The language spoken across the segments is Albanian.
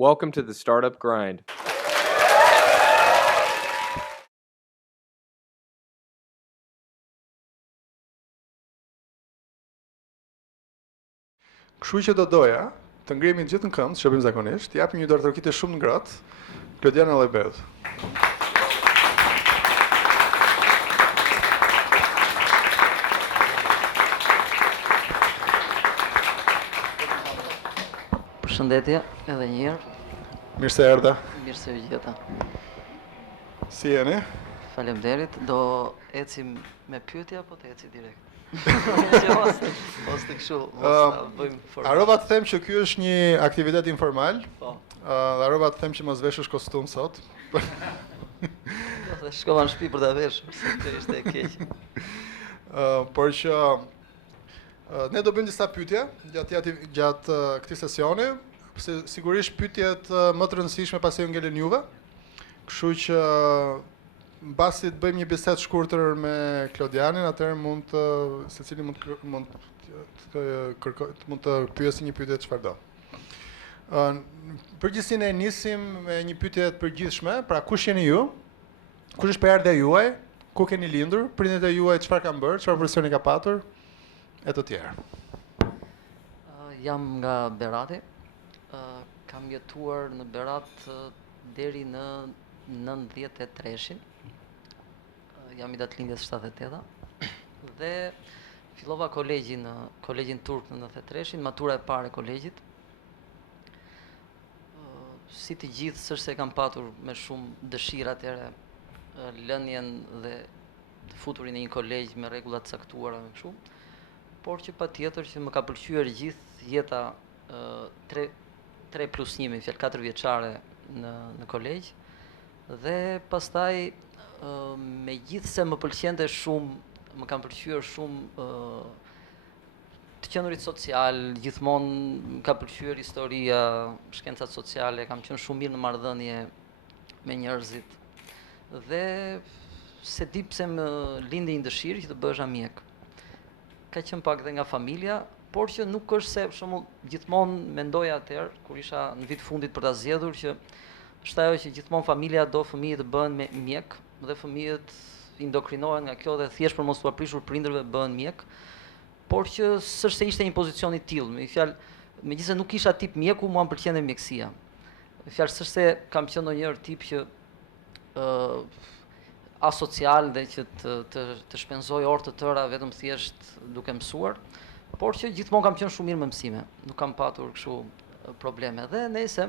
Welcome to the Startup Grind. Kështu që do doja të ngrihemi gjithë në këmbë, ç'bëjmë zakonisht, japim një dorë trokitje shumë ngrohtë Klodiana Llojbeut. Përshëndetje edhe një herë. Mirë se erdha. Mirë se u gjeta. Si jeni? Faleminderit. Do ecim me pyetje apo të eci direkt? Mos të kështu, mos ta bëjmë formal. Harrova të them që ky është një aktivitet informal. Po. Harrova të them që mos veshësh kostum sot. Do shkova në shtëpi për ta veshur, se kjo ishte e keq. Por që ne do bëjmë disa pyetje gjatë këtij sesioni, sigurisht pyetjet më të rëndësishme pasi u ngelen juve. Kështu që mbasi të bëjmë një bisedë shkurtër me Klodianin, atëherë secili mund të pyesë një pyetje çfarë do. Përgjithësi ne nisim me një pyetje të përgjithshme, pra kush jeni ju? Kush është perardhja juaj? Ku keni lindur? Prindërit e juaj çfarë kanë bërë? Çfarë profesioni ka patur? E të tjerë. Jam nga Berati. Kam jetuar në Berat deri në 93-shin. Jam i datëlindjes 78-a dhe fillova kolegjin në kolegjin turk në 93-shin, matura e parë e kolegjit. Si të gjithë s'është se kam patur me shumë dëshirë atëherë lënien dhe të futurin në një kolegj me rregulla të caktuara me kështu, por që patjetër që më ka pëlqyer gjithë jeta 3+1, fjalë 4 vjeçare në kolegj dhe pastaj megjithse më pëlqente shumë, më kanë pëlqyer shumë të qenurit social, gjithmonë më ka pëlqyer historia, shkencat sociale, kam qenë shumë mirë në marrëdhënie me njerëzit. Dhe se di pse më lindi një dëshirë që të bëhesha mjek. Ka qenë pak dhe nga familja, por që nuk është se për shembull gjithmonë mendoja atëherë kur isha në vit fundit për ta zgjedhur që është ajo që gjithmonë familja do fëmijët të bëhen mjek dhe fëmijët indokrinohen nga kjo dhe thjesht për mos u aprishur prindërve bëhen mjek, por që s'është se ishte një pozicion i tillë, me fjalë, megjithëse nuk isha tip mjeku, mua më pëlqente mjekësia. Me fjalë s'është se kam qenë ndonjëherë tip që asocial dhe që të shpenzoj orë të tëra vetëm thjesht duke mësuar, por që gjithmonë kam qenë shumë mirë me mësime, nuk kam patur kështu probleme. Dhe nëse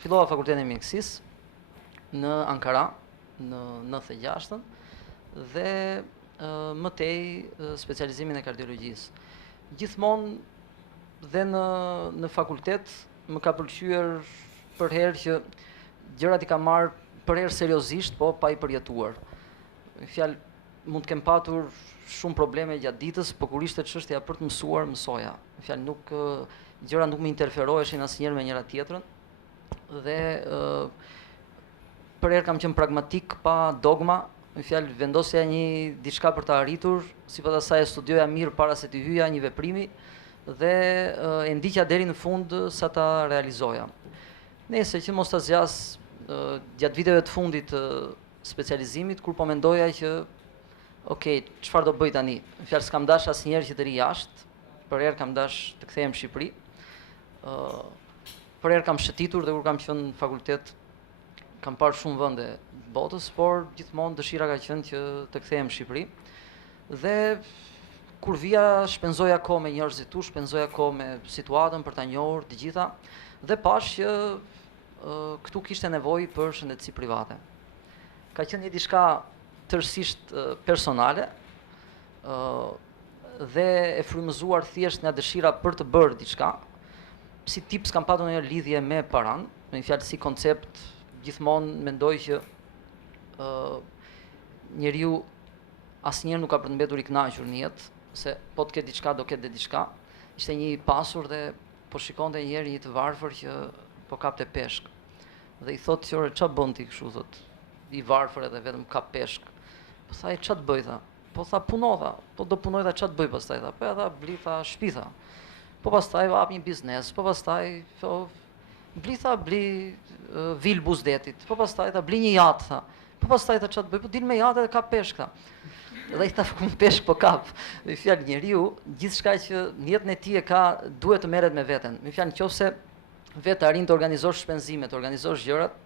fillova fakultetin e mjekësisë në Ankara në 96-ën dhe më tej specializimin e kardiologjisë. Gjithmonë dhe në fakultet më ka pëlqyer për herë që gjërat i kam marrë për herë seriozisht, po pa i përjetuar. Fjalë, mund të kem patur shumë probleme gjatë ditës, por kur ishte çështja për të mësuar, mësoja. Fjalë, gjërat nuk më interferoheshin asnjëherë me njëra tjetrën dhe për herë kam qenë pragmatik pa dogma, me fjalë vendosja diçka për të arritur, sipas asaj studioja mirë para se të hyja një veprimi dhe e ndiqja deri në fund sa ta realizoja. Nëse që mos ta zgjas gjatë viteve të fundit të specializimit, kur po mendoja që okay, çfarë do bëj tani? Me fjalë s'kam dash asnjëherë që të ri jashtë, për herë kam dash të kthehem në Shqipëri. Për herë kam shëtitur dhe kur kam qenë në fakultet kam parë shumë vende botës, por gjithmonë dëshira ka qenë që të kthehem në Shqipëri. Dhe kur vija shpenzoja kohë me njerëzit tu, shpenzoja kohë me situatën për ta njohur të gjitha dhe pash që këtu kishte nevojë për shëndetësi private. Ka qenë një diçka tërësisht personale dhe e frymëzuar thjesht nga dëshira për të bërë diçka. Si tip s'kam patur ndonjë lidhje me paran, me fjalë si koncept gjithmonë mendoj që njeriu asnjëherë nuk ka për të mbetur i kënaqur në jetë, se po të ketë diçka do ketë diçka. Ishte një i pasur dhe po shikonte një herë një të varfër që po kapte peshk. Dhe i thotë qore ç'a bën ti kështu, thotë, i varfër edhe vetëm ka peshk. Po thaj ç'a të bëj tha? Po tha puno tha. Po do punoj tha ç'a të bëj pastaj tha? Po ja tha bli tha shtëpi tha. Po pastaj hap një biznes, po pastaj bli vil buzdetit, po pastaj tha bli një jatë, tha. Po pastaj tha çat bëj, po dil me jatë dhe ka peshk, tha. Dhe i tha ku peshk po kap. Me fjalë njeriu, gjithçka që në jetën e tij e ka, duhet të merret me veten. Me fjalë nëse vetë arrin të organizosh shpenzimet, të organizosh gjërat,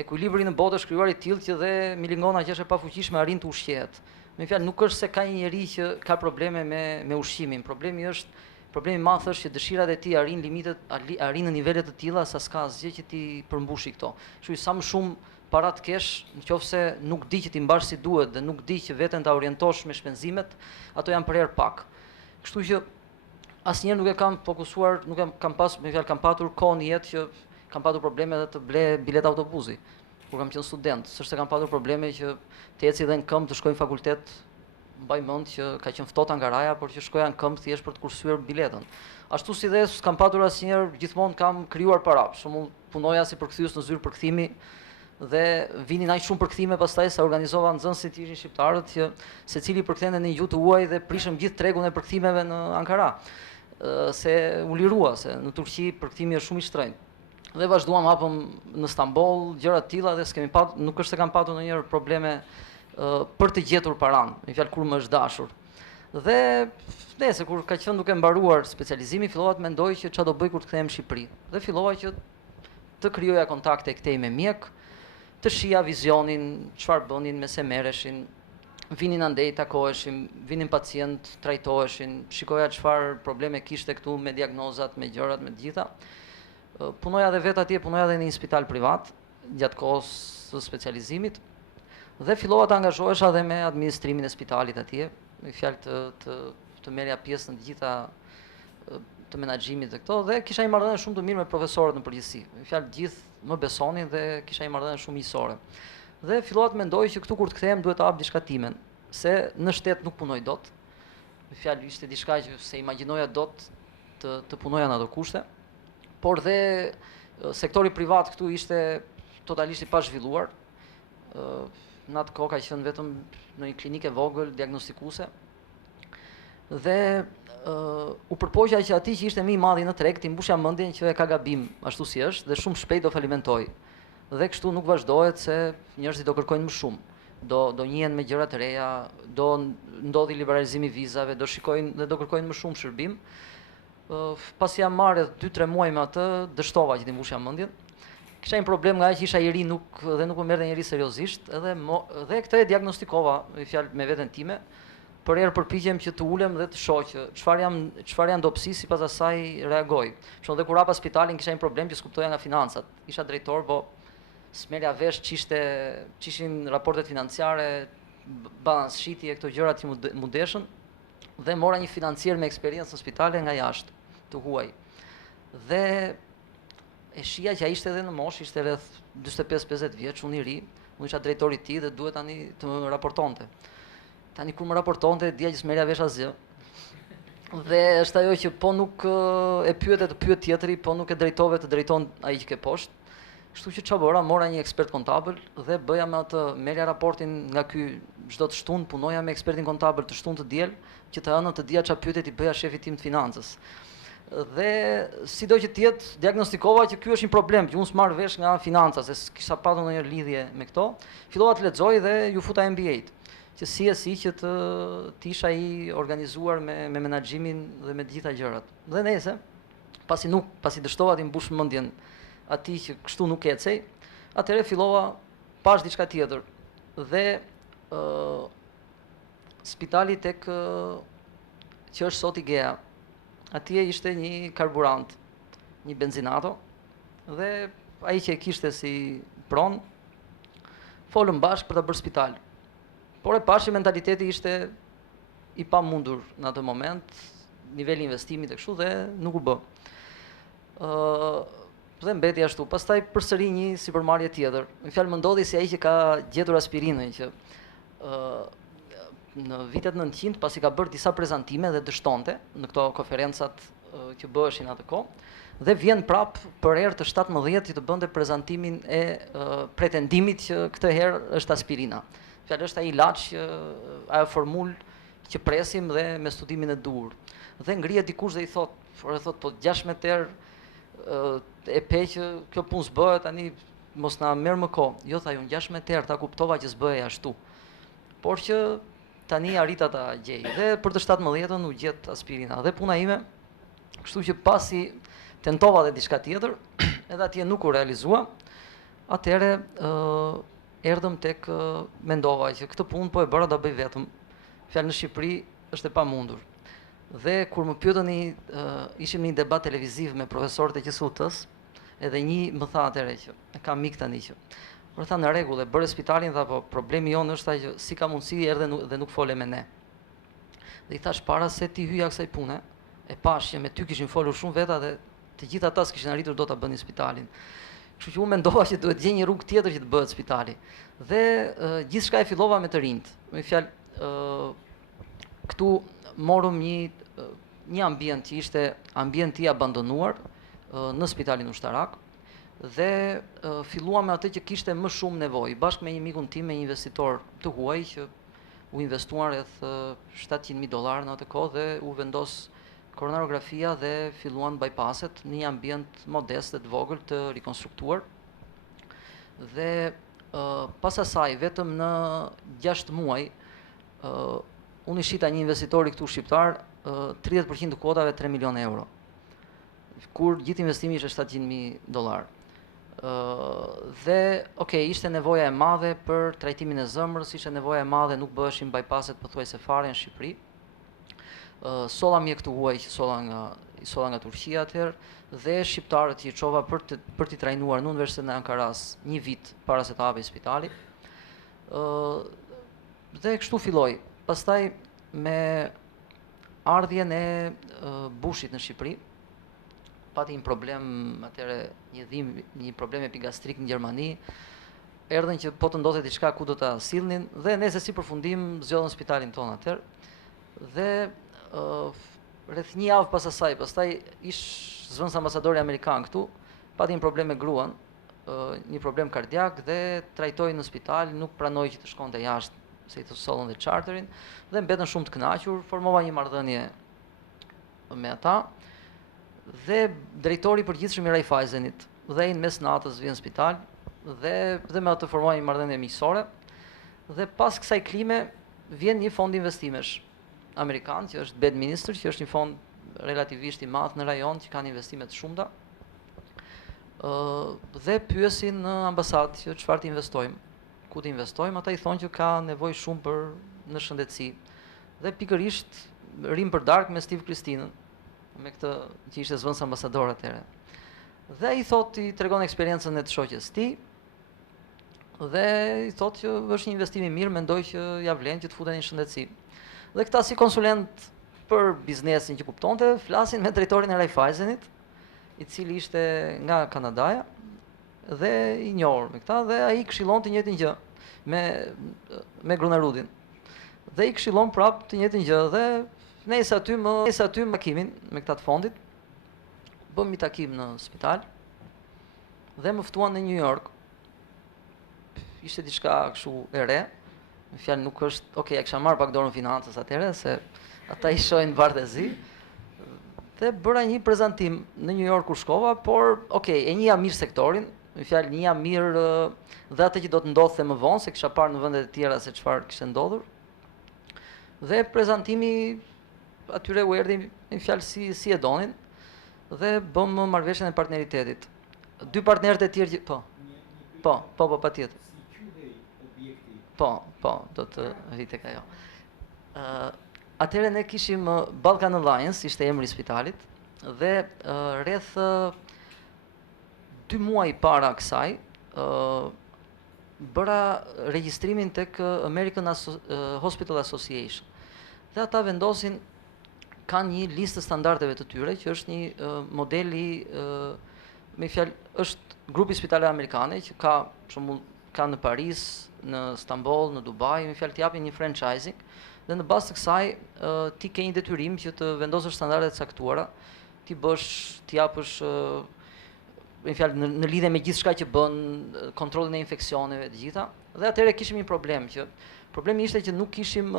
ekuilibri në botë është krijuar i tillë që dhe milingona që është e pafuqishme arrin të ushqehet. Me fjalë nuk është se ka një njerëz që ka probleme me ushqimin. Problemi i madh është që dëshirat e tij arrin limitet, arrin në nivele të tilla sa s'ka asgjë që ti përmbushi këto. Kështu që sa më shumë para të kesh, nëse nuk di që ti mbash si duhet dhe nuk di që veten ta orientosh me shpenzimet, ato janë për herë pak. Kështu që asnjëherë nuk e kam fokusuar, nuk kam patur kohë në jetë që kam patur probleme edhe të ble bilet autobusi. Kur kam qenë student, s'është se kam patur probleme që të eci dhe në këmbë të shkoj në fakultet, mbaj mend që ka qenë ftohta nga raja, por që shkoja në këmbë thjesht për të kursyer biletën. Ashtu si dhe s'kam patur asnjëherë, gjithmonë kam krijuar para. Për shembull, punoja si përkthyes në zyrë përkthimi dhe vinin aq shumë përkthime pastaj sa organizova nxënësit që ishin shqiptarët që secili përkthente në një gjuhë të huaj dhe prishëm gjithë tregun e përkthimeve në Ankara. Se u lirua, se në Turqi përkthimi është shumë i shtrenjtë. Dhe vazhduam hapëm në Stamboll, gjëra të tilla dhe nuk është se kam patur ndonjëherë probleme për të gjetur paran, me fjalë kur më është dashur. Dhe nëse kur ka qenë duke mbaruar specializimi, fillova të mendoj që çfarë do bëj kur të kthehem në Shqipëri. Dhe fillova që të krijoja kontakte këtej me mjek, të shija vizionin, çfarë bënin, me se merreshin, vinin andej, takoheshim, vinin pacient, trajtoheshin, shikoja çfarë probleme kishte këtu me diagnozat, me gjërat, me të gjitha. Punoja dhe vetë atje, punoja dhe në një spital privat, gjatë kohës së specializimit, dhe fillova të angazhohesha dhe me administrimin e spitalit atje, me fjalë të merja pjesë në të gjitha të menaxhimit dhe këto, dhe kisha një marrëdhënie shumë të mirë me profesorët në përgjithësi. Me fjalë gjithë më besonin dhe kisha një marrëdhënie shumë miqësore. Dhe fillova të mendoj që këtu kur të kthehem duhet të hap diçka timen, se në shtet nuk punoj dot. Me fjalë ishte diçka që se imagjinoja dot të punoja në ato kushte. Por dhe sektori privat këtu ishte totalisht i pazhvilluar. Në atë kohë ka qenë vetëm në një klinikë e vogël diagnostikuese. Dhe u përpoqja që atij që ishte më i madhi në treg ti mbushja mendjen që e ka gabim ashtu si është dhe shumë shpejt do falimentoj. Dhe kështu nuk vazhdohet se njerëzit do kërkojnë më shumë. Do njihen me gjëra të reja, do ndodhi liberalizimi i vizave, do shikojnë dhe do kërkojnë më shumë shërbim. Pasi jam marrë 2-3 muaj me atë, dështova që ti mbushja mendjen. Kisha një problem nga që isha i ri dhe nuk më merrte njëri seriozisht, dhe këtë e diagnostikova me veten time. Për herë përpiqem që të ulem dhe të shoh që çfarë janë dobësi sipas asaj reagoj. Për shembull, dhe kur hapa spitalin kisha një problem që skuptoja nga financat. Isha drejtor, po s'merja vesh ç'ishin raportet financiare, balance sheet-i e këto gjërat që mu deshën, dhe mora një financier me eksperiencë në spitale nga jashtë, të huaj. Dhe e shija që ai ishte edhe në moshë, ishte rreth 45-50 vjeç, unë i ri, unë isha drejtori i tij dhe duhet tani të më raportonte. Tani kur më raportonte, dija që s'merja vesh asgjë. Dhe është ajo që po nuk e pyet tjetri, po nuk e drejtove të drejton ai që ke poshtë. Kështu që çfarë bëra, mora një ekspert kontabël dhe bëja me atë, merja raportin nga ky çdo të shtunë, punoja me ekspertin kontabël të shtunë të diel, që të hënën të dija çfarë pyetjet i bëja shefit tim të financës. Dhe sido që të jetë, diagnostikova që ky është një problem, që unë s'marr vesh nga financa, se kisha patur ndonjë lidhje me këto. Fillova të lexoj dhe ju futa MBA-t, që si që të isha i organizuar me menaxhimin dhe me të gjitha gjërat. Dhe nese, pasi dështova të mbush mendjen atij që kështu nuk ecej, atëherë fillova pash diçka tjetër. Dhe spitali tek që është sot IGEA, atje ishte një karburant, një benzinato, dhe ai që e kishte si pronë, folëm bashkë për ta bërë spital. Por e pashi mentaliteti ishte i pamundur në atë moment, niveli investimit e kështu dhe nuk u bë. Dhe mbeti ashtu. Pastaj përsëri një sipërmarrje tjetër. Me fjalë më ndodhi si ai që ka gjetur aspirinën që në vitet 900 pasi ka bërë disa prezantime dhe dështonte në këto konferencat që bëheshin atë kohë, dhe vjen prap për herë të 17 që të bënte prezantimin e pretendimit që këtë herë është aspirina. Fjalë është ai ilaç, ajo formulë që presim dhe me studimin e dur. Dhe ngrihet dikush dhe i thot, po 16 herë e pe që kjo punë s'bëhet, tani mos na merr më kohë. Jo, tha, unë 16 herë ta kuptova që s'bëhej ashtu. Por që tani arrita ta gjej. Dhe për të 17-ën u gjet aspirina. Dhe puna ime, kështu që pasi tentova dhe diçka tjetër, edhe atje nuk u realizua, atëherë erdhëm tek mendova që këtë punë po e bëra da bëj vetëm. Fjalë në Shqipëri është e pamundur. Dhe kur më pyetën, ishim në një debat televiziv me profesorët e QSUT-s, edhe një më tha atëherë që e kam mik tani që. Por tha në rregull, e bëre spitalin, tha, po problemi jonë është ai që si ka mundësi erdhe dhe nuk fole me ne. Dhe i thash, para se ti hyja kësaj pune, e pash që me ty kishin folur shumë veta dhe të gjithë ata s'kishin arritur do ta bënin spitalin. Kështu që unë mendova që duhet gjej një rrugë tjetër që të bëhet spitali. Dhe gjithçka e fillova me të rinjt. Me fjalë, këtu morëm një ambient që ishte ambient i abandonuar në spitalin ushtarak dhe filluam me atë që kishte më shumë nevojë, bashkë me një mikun tim, me një investitor të huaj që u investuan rreth $700.000 në atë kohë dhe u vendos koronarografia dhe filluan bypasset në një ambient modest dhe të vogël të rikonstruktuar. Dhe pas asaj, vetëm në 6 muaj, unë i shita një investitori këtu shqiptar 30% të kuotave €3 milion, kur gjithë investimi ishte $700.000. Dhe, ishte nevoja e madhe për trajtimin e zemrës, ishte nevoja e madhe, nuk bëheshin bypasset pothuajse fare në Shqipëri. Solla mjek të huaj që solla nga Turqia atëherë, dhe shqiptarët që i çova për t'i trajnuar në Universitetin e Ankaras 1 vit para se të hapej spitali. Dhe kështu filloi. Pastaj me ardhjen e Bushit në Shqipëri, pati një problem atëherë, një problem epigastrik në Gjermani, erdhën që po të ndodhte diçka ku do ta sillnin dhe ne se si përfundim zgjodhën spitalin tonë atëherë. Dhe rreth 1 javë pas asaj, pastaj ish zëvendës ambasadori amerikan këtu, pati një problem me gruan, një problem kardiak dhe trajtoi në spital, nuk pranoi që të shkonte jashtë, se i të sollën dhe charterin, dhe mbetën shumë të kënaqur, formova një marrëdhënie me ata, dhe drejtori i përgjithshëm i Raiffeisenit, dhe ai në mes natës vjen në spital, dhe me atë formova një marrëdhënie miqësore, dhe pas kësaj klime vjen një fond investimesh amerikan, që është Bedminster, që është një fond relativisht i madh në rajon, që kanë investime të shumta. Dhe pyesin në ambasadë që çfarë të investojmë, ku të investojmë, ata i thonë që ka nevojë shumë për në shëndetësi. Dhe pikërisht rim për darkë me Steve Kristinën, me këtë që ishte zëvendës ambasador atëherë. Dhe ai thotë, i tregon eksperiencën e të shoqes tij, dhe i thotë që është një investim i mirë, mendoj që ja vlen që të futen në shëndetësi. Dhe këta si konsulent për biznesin që kuptonte, flasin me drejtorin e Raiffeisenit, i cili ishte nga Kanadaja, dhe i njohur me këta, dhe ai këshillon të njëjtin gjë me Grunarudin. Dhe i këshillon prapë të njëjtin gjë, dhe nejse aty më takimin me këta të fondit, bëm një takim në spital, dhe më ftuan në New York. Ishte diçka kështu e re, me fjalë nuk është, ja kisha marrë pak dorën financës atëherë, se ata i shohin bardhëzi, dhe bëra një prezantim në New York kur shkova, por e njihja mirë sektorin, me fjalë njihja mirë dhe atë që do të ndodhte më vonë, se kisha parë në vendet e tjera se çfarë kishte ndodhur. Dhe prezantimi atyre u erdhi, me fjalë si e donin, dhe bëm marrëveshjen e partneritetit. 2 partnerët e tjerë po, patjetër. Po, do të vite ka jo. Atëherë ne kishim Balkan Alliance, ishte emri i spitalit, dhe rreth 2 muaj para kësaj, bëra regjistrimin tek American Hospital Association. Dhe ata vendosin, kanë një listë standardeve të tyre, që është një modeli, me fjalë, është grupi spitalar amerikane, që ka në Paris, në Stamboll, në Dubai, me fjalë t'japin një franchising, dhe në bazë të kësaj ti ke një detyrim që të vendosësh standarde të caktuara, t'japësh me fjalë në lidhje me gjithçka që bën, kontrollin e infeksioneve të gjitha. Dhe atëherë kishim një problem që problemi ishte që nuk kishim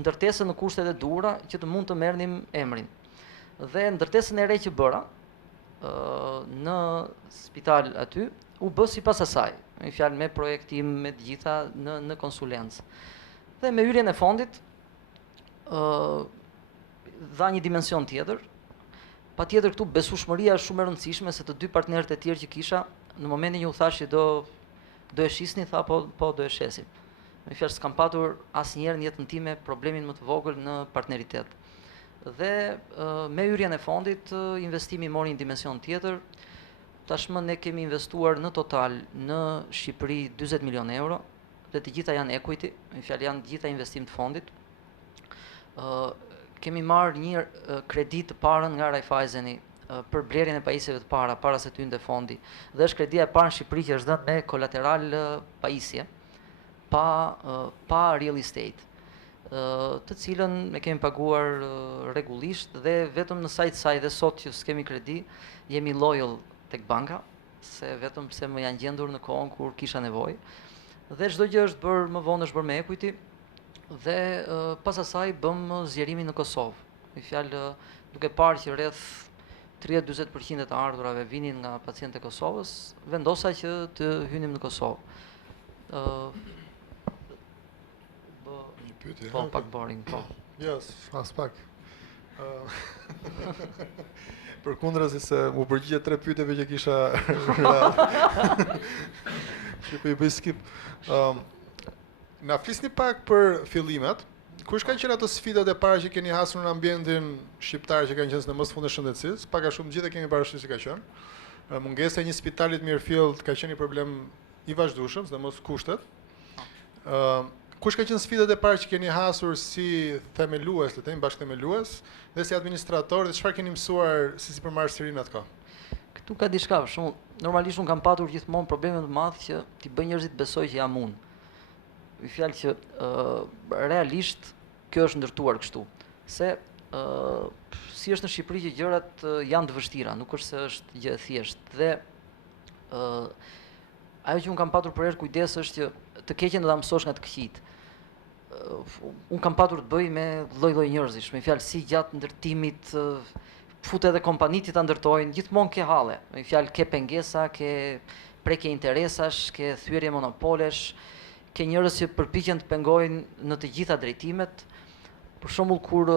ndërtesën në kushtet e duhura që të mund të merrnim emrin. Dhe ndërtesën e re që bëra në spital aty, u bë sipas asaj. Me fjalë me projektim, me të gjitha në konsulencë. Dhe me hyrjen e fondit dha një dimension tjetër. Patjetër këtu besueshmëria është shumë e rëndësishme se të dy partnerët e tjerë që kisha, në momentin që u thash që do e shisni, tha po do e shesim. Me fjalë s'kam patur asnjëherë në jetën time problemin më të vogël në partneritet. Dhe me hyrjen e fondit investimi mori një dimension tjetër. Tashmë ne kemi investuar në total në Shqipëri 40 milion euro dhe të gjitha janë equity, me fjalë janë të gjitha investim të fondit. Kemi marrë një kredi të parën nga Raiffeiseni për blerjen e pajisjeve të para se të hynte fondi. Dhe është kredia e parë në Shqipëri që është dhënë me kolateral pajisje, pa real estate, të cilën e kemi paguar rregullisht dhe vetëm në saj dhe sot që s'kemi kredi, jemi loyal tek banka, se vetëm pse më janë gjendur në kohën kur kisha nevojë. Dhe çdo gjë është bërë më vonë është bërë me equity dhe pas asaj bëm zgjerimin në Kosovë. Me fjalë duke parë që rreth 30-40% të ardhurave vinin nga pacientë e Kosovës, vendosa që të hynim në Kosovë. Po, pak boring, po. Yes, as pak. Për kundrazi se mu përgjigje 3 pyetjeve që kisha që po i bëj skip. Na flisni pak për fillimet. Kush kanë qenë ato sfidat e para që keni hasur në ambientin shqiptar që kanë qenë në mos fund të shëndetësisë? Pak a shumë gjithë kemi parashtysh si ka qenë. Mungesa e një spitali të mirëfillt ka qenë një problem i vazhdueshëm, sidomos kushtet. Kush ka qenë sfidat e para që keni hasur si themelues, le të themi bashkëthemelues, dhe si administrator dhe çfarë keni mësuar si përmarrësirinë atko? Këtu ka diçka, për shembull, normalisht un kam patur gjithmonë probleme të mëdha që t'i bëj njerëzit besoj që jam unë. Me fjalë që realisht kjo është ndërtuar kështu, se si është në Shqipëri që gjërat janë të vështira, nuk është se është gjë e thjeshtë dhe ajo që un kam patur për herë kujdes është që të keqen do ta mësosh nga të këqijt. Un kam patur të bëj me lloj-lloj njerëzish, me fjalë si gjatë ndërtimit fut edhe kompanitë që ta ndërtojnë, gjithmonë ke halle. Me fjalë ke pengesa, ke prekje interesash, ke thyerje monopolesh, ke njerëz që përpiqen të pengojnë në të gjitha drejtimet. Për shembull kur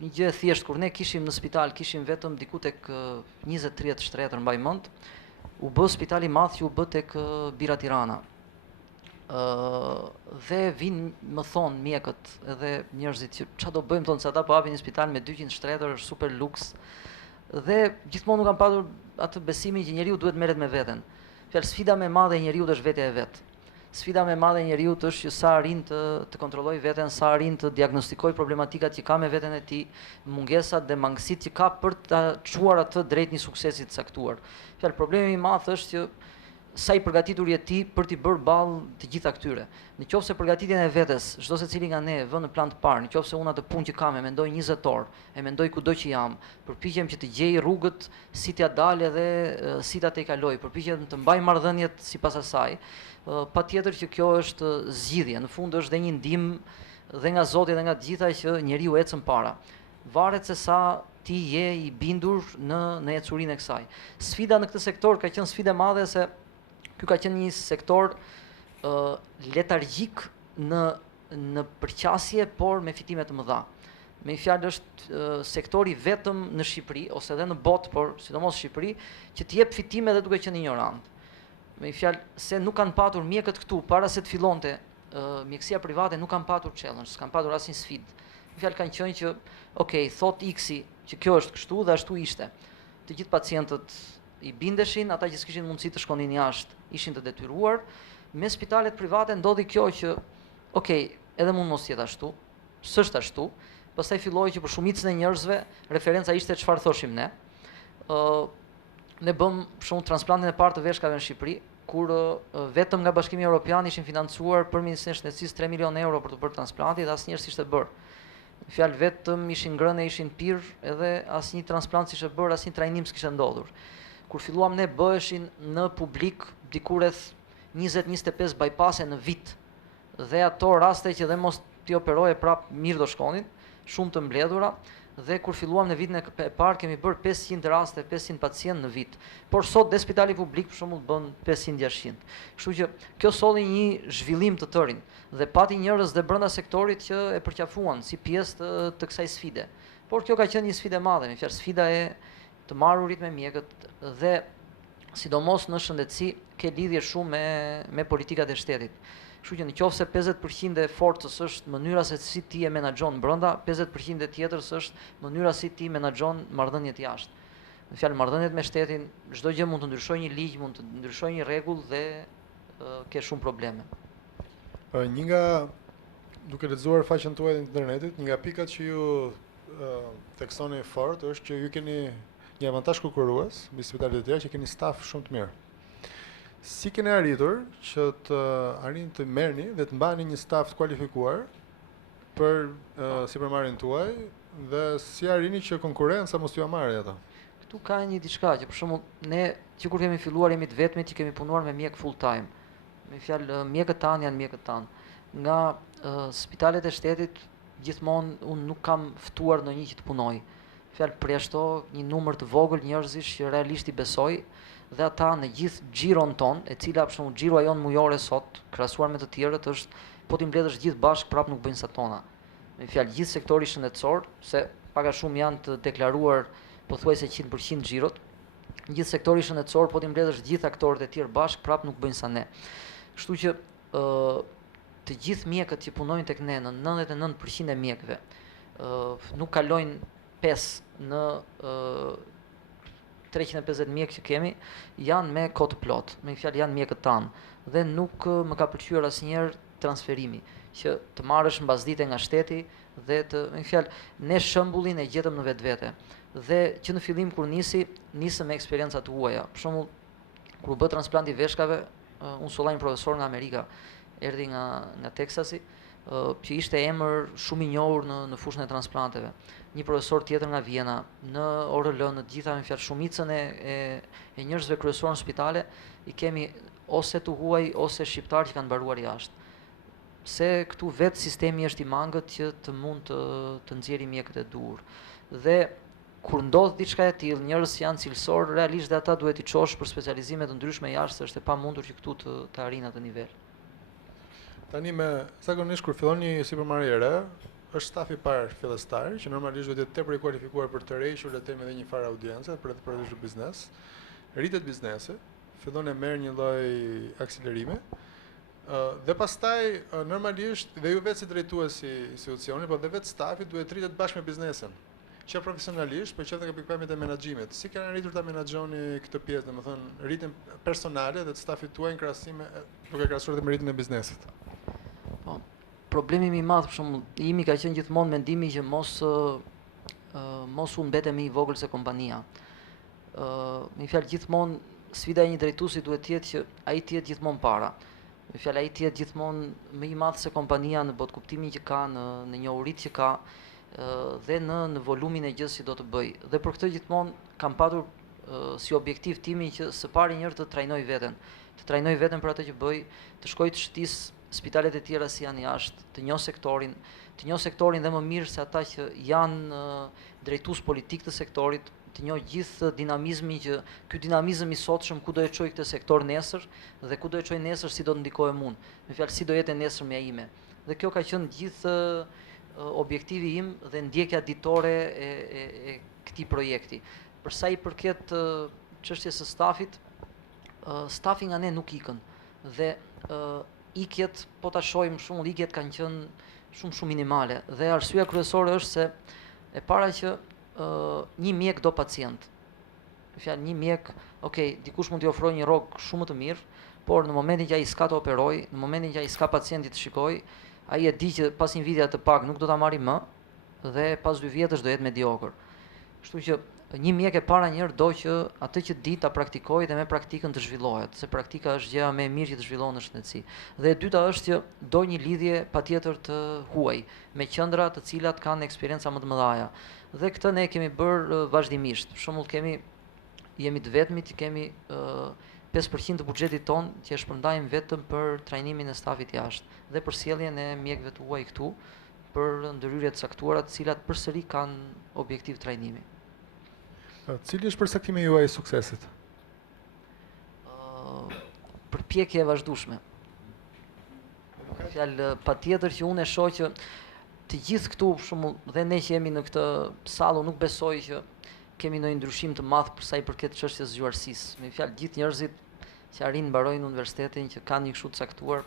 një gjë e thjeshtë, kur ne kishim në spital, kishim vetëm diku tek 20-30 shtretër mbaj mend, u bë spitali i madh që u bë tek Bira Tirana. Dhe vinë më thonë mjekët edhe njerëzit që çfarë do bëjmë tonë se ata po hapin një spital me 200 shtretër, është super luks. Dhe gjithmonë nuk kam patur atë besimin që njeriu duhet merret me veten. Fjalë sfida më e madhe e njeriu është vetja e vet. Sfida më e madhe e njeriu është që sa arrin të kontrollojë veten, sa arrin të diagnostikojë problematikat që ka me veten e tij, mungesat dhe mangësitë që ka për ta çuar atë drejt një suksesi të caktuar. Fjalë problemi i madh është që sa i përgatitur je ti për t'i bërë ballë të gjitha këtyre. Nëse përgatitjen e vetes, çdo secili nga ne vë në plan të parë, nëse unë atë punë që kam e mendoj 20 orë, e mendoj kudo që jam, përpiqem që të gjej rrugët si t'ia dalë dhe si ta tejkaloj, përpiqem të mbaj marrëdhëniet sipas asaj. Patjetër që kjo është zgjidhje, në fund është dhe një ndihmë dhe nga Zoti dhe nga të gjitha që njeriu ecën para. Varet se sa ti je i bindur në ecurinë e kësaj. Sfida në këtë sektor ka qenë sfidë e madhe se ky ka qenë një sektor letargjik në përqasje, por me fitime të mëdha. Me fjalë është sektori vetëm në Shqipëri ose edhe në botë, por sidomos në Shqipëri, që të jep fitime dhe duke qenë ignorant. Me fjalë se nuk kanë patur mjekët këtu para se të fillonte mjekësia private, nuk kanë patur challenge, s'kan patur asnjë sfidë. Me fjalë kanë qenë që, okay, thot X-i që kjo është kështu dhe ashtu ishte. Të gjithë pacientët i bindeshin, ata që s'kishin mundësi të shkonin jashtë ishin të detyruar. Me spitalet private ndodhi kjo që, okay, edhe mund mos jetë ashtu, s'është ashtu. Pastaj filloi që për shumicën e njerëzve referenca ishte çfarë thoshim ne. Ne bëm shumë transplantin e parë të veshkave në Shqipëri, kur vetëm nga Bashkimi Evropian ishin financuar për Ministrinë e Shëndetësisë 3 milion euro për të bërë transplantin dhe asnjëherë s'ishte bërë. Fjalë vetëm ishin ngrënë, ishin pirë, edhe asnjë transplant s'ishte bërë, asnjë trajnim s'kishte ndodhur. Kur filluam ne bëheshin në publik diku rreth 20-25 bypasse në vit. Dhe ato raste që dhe mos t'i operoje prap mirë do shkonin, shumë të mbledhura, dhe kur filluam në vitin e parë kemi bërë 500 raste, 500 pacient në vit. Por sot dhe spitali publik për shembull bën 500-600. Kështu që kjo solli një zhvillim të tërin dhe pati njerëz dhe brenda sektorit që e përqafuan si pjesë të kësaj sfide. Por kjo ka qenë një sfidë e madhe, me fjalë sfida e të marrurit me mjekët dhe sidomos në shëndetësi ke lidhje shumë me politikat e shtetit. Kështu që nëse 50% e forcës është mënyra se si ti e menaxhon brenda, 50% e tjetrës është mënyra si ti menaxhon marrëdhëniet jashtë. Në fjalë marrëdhëniet me shtetin, çdo gjë mund të ndryshojë një ligj, mund të ndryshojë një rregull dhe ke shumë probleme. Një nga, duke lexuar faqen tuaj të internetit, një nga pikat që ju theksoni fort është që ju keni një avantazh konkurrues mbi spitalet e tjera që keni staf shumë të mirë. Si keni arritur që të arrini të merrni dhe të mbani një staf të kualifikuar për sipërmarrjen tuaj dhe si arrini që konkurrenca mos t'ju marrë ato? Këtu ka një diçka që për shembull ne që kur kemi filluar jemi të vetmit që kemi punuar me mjek full time. Me fjalë mjekët tanë janë mjekët tanë. Nga spitalet e shtetit gjithmonë unë nuk kam ftuar ndonjë që të punoj. Fjalë përjashto një numër të vogël njerëzish që realisht I besoj dhe ata në gjithë xhiron ton, e cila për shembull xhiroa jon mujore sot, krahasuar me të tjerët është po ti mbledhësh gjithë bashkë prap nuk bëjnë sa tona. Me fjalë gjithë sektori shëndetësor, se pak a shumë janë të deklaruar pothuajse 100% xhirot, gjithë sektori shëndetësor po ti mbledhësh gjithë aktorët e tjerë bashkë prap nuk bëjnë sa ne. Kështu që të gjithë mjekët që punojnë tek ne, në 99% e mjekëve, nuk kalojnë 5 në 350 mjekë që kemi, janë me kohë të plot, me fjalë janë mjekët tanë dhe nuk më ka pëlqyer asnjëherë transferimi, që të marrësh mbasdite nga shteti dhe me fjalë ne shembullin e gjetëm në vetvete. Dhe që në fillim kur nisëm me eksperienca të huaja. Për shembull, kur u bë transplanti veshkave, unë solla një profesor nga Amerika, erdhi nga Teksasi, që ishte emër shumë I njohur në fushën e transplanteve. Një profesor tjetër nga Vjena, në ORL, në të gjitha me fjalë shumicën e njerëzve kryesorë në spitale, I kemi ose të huaj ose shqiptar që kanë mbaruar jashtë. Se këtu vetë sistemi është I mangët që të mund të nxjerrë mjekët e duhur. Dhe kur ndodh diçka e tillë, njerëz janë cilësor, realisht dhe ata duhet I çosh për specializime të ndryshme jashtë, është e pamundur që këtu të arrijnë atë nivel. Tani zakonisht kur fillon një sipërmarrje e re, është stafi I parë fillestar, që normalisht duhet të jetë tepër I kualifikuar për të rreshur le të themi edhe një farë audiencë për të përshtatshur biznes. Rritet biznesi, fillon e merr një lloj akselerime. Dhe pastaj normalisht dhe ju vetë si drejtuesi I institucionit, por dhe vetë stafi duhet të rritet bashkë me biznesin. Që profesionalisht, por qoftë nga pikpamjet e menaxhimit. Si keni arritur ta menaxhoni këtë pjesë, domethënë rritjen personale dhe të stafit tuaj në krahasim duke krahasuar dhe me rritjen e biznesit? Po, problemi më I madh për shembull imi ka qenë gjithmonë mendimi që mos u mbetemi I vogël se kompania. Me fjalë gjithmonë sfida e një drejtuesi duhet të jetë që ai të jetë gjithmonë para. Me fjalë ai të jetë gjithmonë më I madh se kompania në botë kuptimin që ka, në njohuritë që ka dhe në volumin e gjës që do të bëj. Dhe për këtë gjithmonë kam patur si objektiv timi që së pari njëherë të trajnoj veten. Të trajnoj veten për atë që bëj, të shkoj të shtis spitalet e tjera si janë jashtë, të njoh sektorin dhe më mirë se ata që janë drejtues politik të sektorit, të njoh gjithë dinamizmin që ky dinamizëm I sotshëm ku do e çojë këtë sektor nesër dhe ku do e çojë nesër si do të ndikohem unë. Me fjalë si do jetë nesërmja ime. Dhe kjo ka qenë gjithë objektivi im dhe ndjekja ditore e këtij projekti. Për sa I përket çështjes së stafit, stafi nga ne nuk ikën dhe ikjet po ta shohim shumë ikjet kanë qenë shumë minimale dhe arsyeja kryesore është se e para që një mjek do pacient. Me fjalë një mjek, dikush mund t'i ofrojë një rrogë shumë më të mirë, por në momentin që ai s'ka të operoj, në momentin që ai s'ka pacienti të shikoj, ai e di që pas një vite të pak nuk do ta marrë më dhe pas 2 vjetësh do jetë mediokër. Kështu që një mjek e para njëherë do që atë që di ta praktikojë dhe me praktikën të zhvillohet, se praktika është gjëja më e mirë që të zhvillohet në shëndetësi. Dhe e dyta është që do një lidhje patjetër të huaj me qendra të cilat kanë eksperjenca më të mëdha. Dhe këtë ne kemi bërë vazhdimisht. Për shembull jemi të vetmit që kemi 5% të buxhetit ton që e shpërndajmë vetëm për trajnimin e stafit jashtë dhe për sjelljen e mjekëve të huaj këtu, për ndërhyrje të caktuara të cilat përsëri kanë objektiv trajnimi. Cili është përcaktimi juaj i suksesit? Përpjekje e vazhdueshme. Fjalë patjetër që unë e shoh që të gjithë këtu, për shembull, dhe ne që jemi në këtë sallë, nuk besoj që kemi ndonjë ndryshim të madh për sa i përket çështjes zgjuarsisë. Me fjalë, gjithë njerëzit që arrin mbarojnë universitetin, që kanë një kështu të caktuar,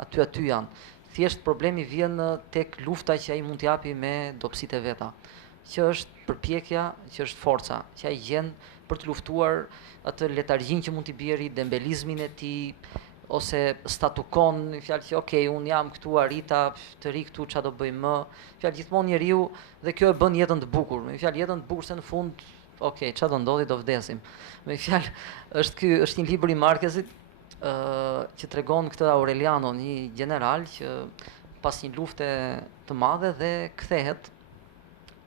aty janë. Thjesht problemi vjen tek lufta që ai mund t'japi me dobësitë e veta, që është përpjekja, që është forca, që ai gjen për të luftuar atë letargjinë që mund t'i bjerë, dembelizmin e tij, ose statukon, në fjalë që okay, unë jam këtu arrita, të ri këtu ç'a do bëj më. Fjalë gjithmonë njeriu dhe kjo e bën jetën të bukur. Me fjalë jetën të bukur se në fund, okay, ç'a do ndodhi, do vdesim. Me fjalë është një libër i Marquezit që tregon këtë Aureliano, një general që pas një lufte të madhe dhe kthehet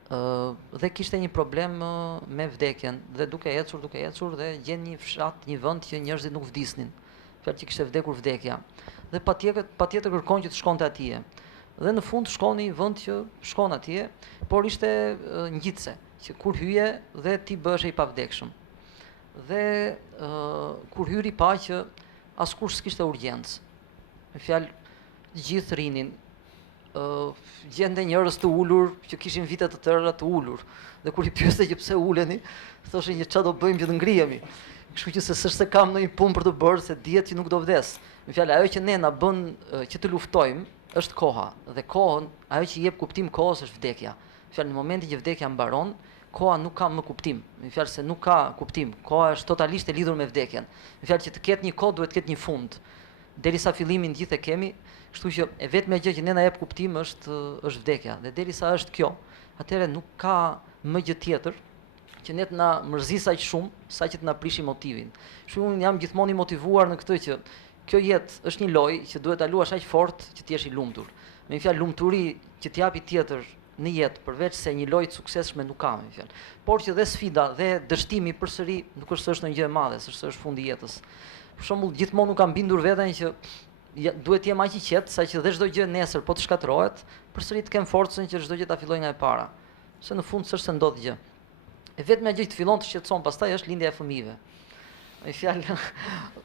dhe kishte një problem me vdekjen dhe duke ecur dhe gjen një fshat, një vend që njerëzit nuk vdisnin. Fjalë që kishte vdekur vdekja. Dhe patjetër kërkon që të shkonte atje. Dhe në fund shkon në një vend që shkon atje, por ishte ngjitse, që kur hyje dhe ti bëhesh i pavdekshëm. Dhe kur hyri pa që askush s'kishte urgjencë. Me fjalë, gjithë rinin, gjende njerëz të ulur që kishin vite të tëra të ulur. Dhe kur i pyeste që pse uleni, thoshin që ç'a do bëjmë që të ngrihemi. Kështu që s'është se kam ndonjë punë për të bërë, se dihet që nuk do vdes. Me fjalë, ajo që ne na bën që të luftojmë është koha, dhe kohën, ajo që jep kuptim kohës është vdekja. Me fjalë, në momentin që vdekja mbaron, koha nuk ka më kuptim. Me fjalë se nuk ka kuptim. Koha është totalisht e lidhur me vdekjen. Me fjalë që të ketë një kohë duhet të ketë një fund. Derisa fillimin gjithë e kemi, kështu që e vetmja gjë që ne na jep kuptim është vdekja. Dhe derisa është kjo, atëherë nuk ka më gjë tjetër që ne të na mërzis aq shumë sa që të na prishi motivin. Kështu unë jam gjithmonë i motivuar në këtë që kjo jetë është një lojë që duhet ta luash aq fort që të jesh i lumtur. Me një fjalë, lumturi që t'japi tjetër në jetë përveç se një lojë të suksesshme nuk ka, me një fjalë. Por që dhe sfida dhe dështimi përsëri nuk është se është ndonjë gjë e madhe, s'është fundi i jetës. Për shembull, gjithmonë nuk kam bindur veten që duhet të jem aq i qetë sa që dhe çdo gjë nesër po të shkatërrohet, përsëri të kem forcën që çdo gjë ta filloj nga e para. Se në fund s'është se ndodh gjë. E vetmja gjë që të fillon të shqetëson pastaj është lindja e fëmijëve. Me fjalë,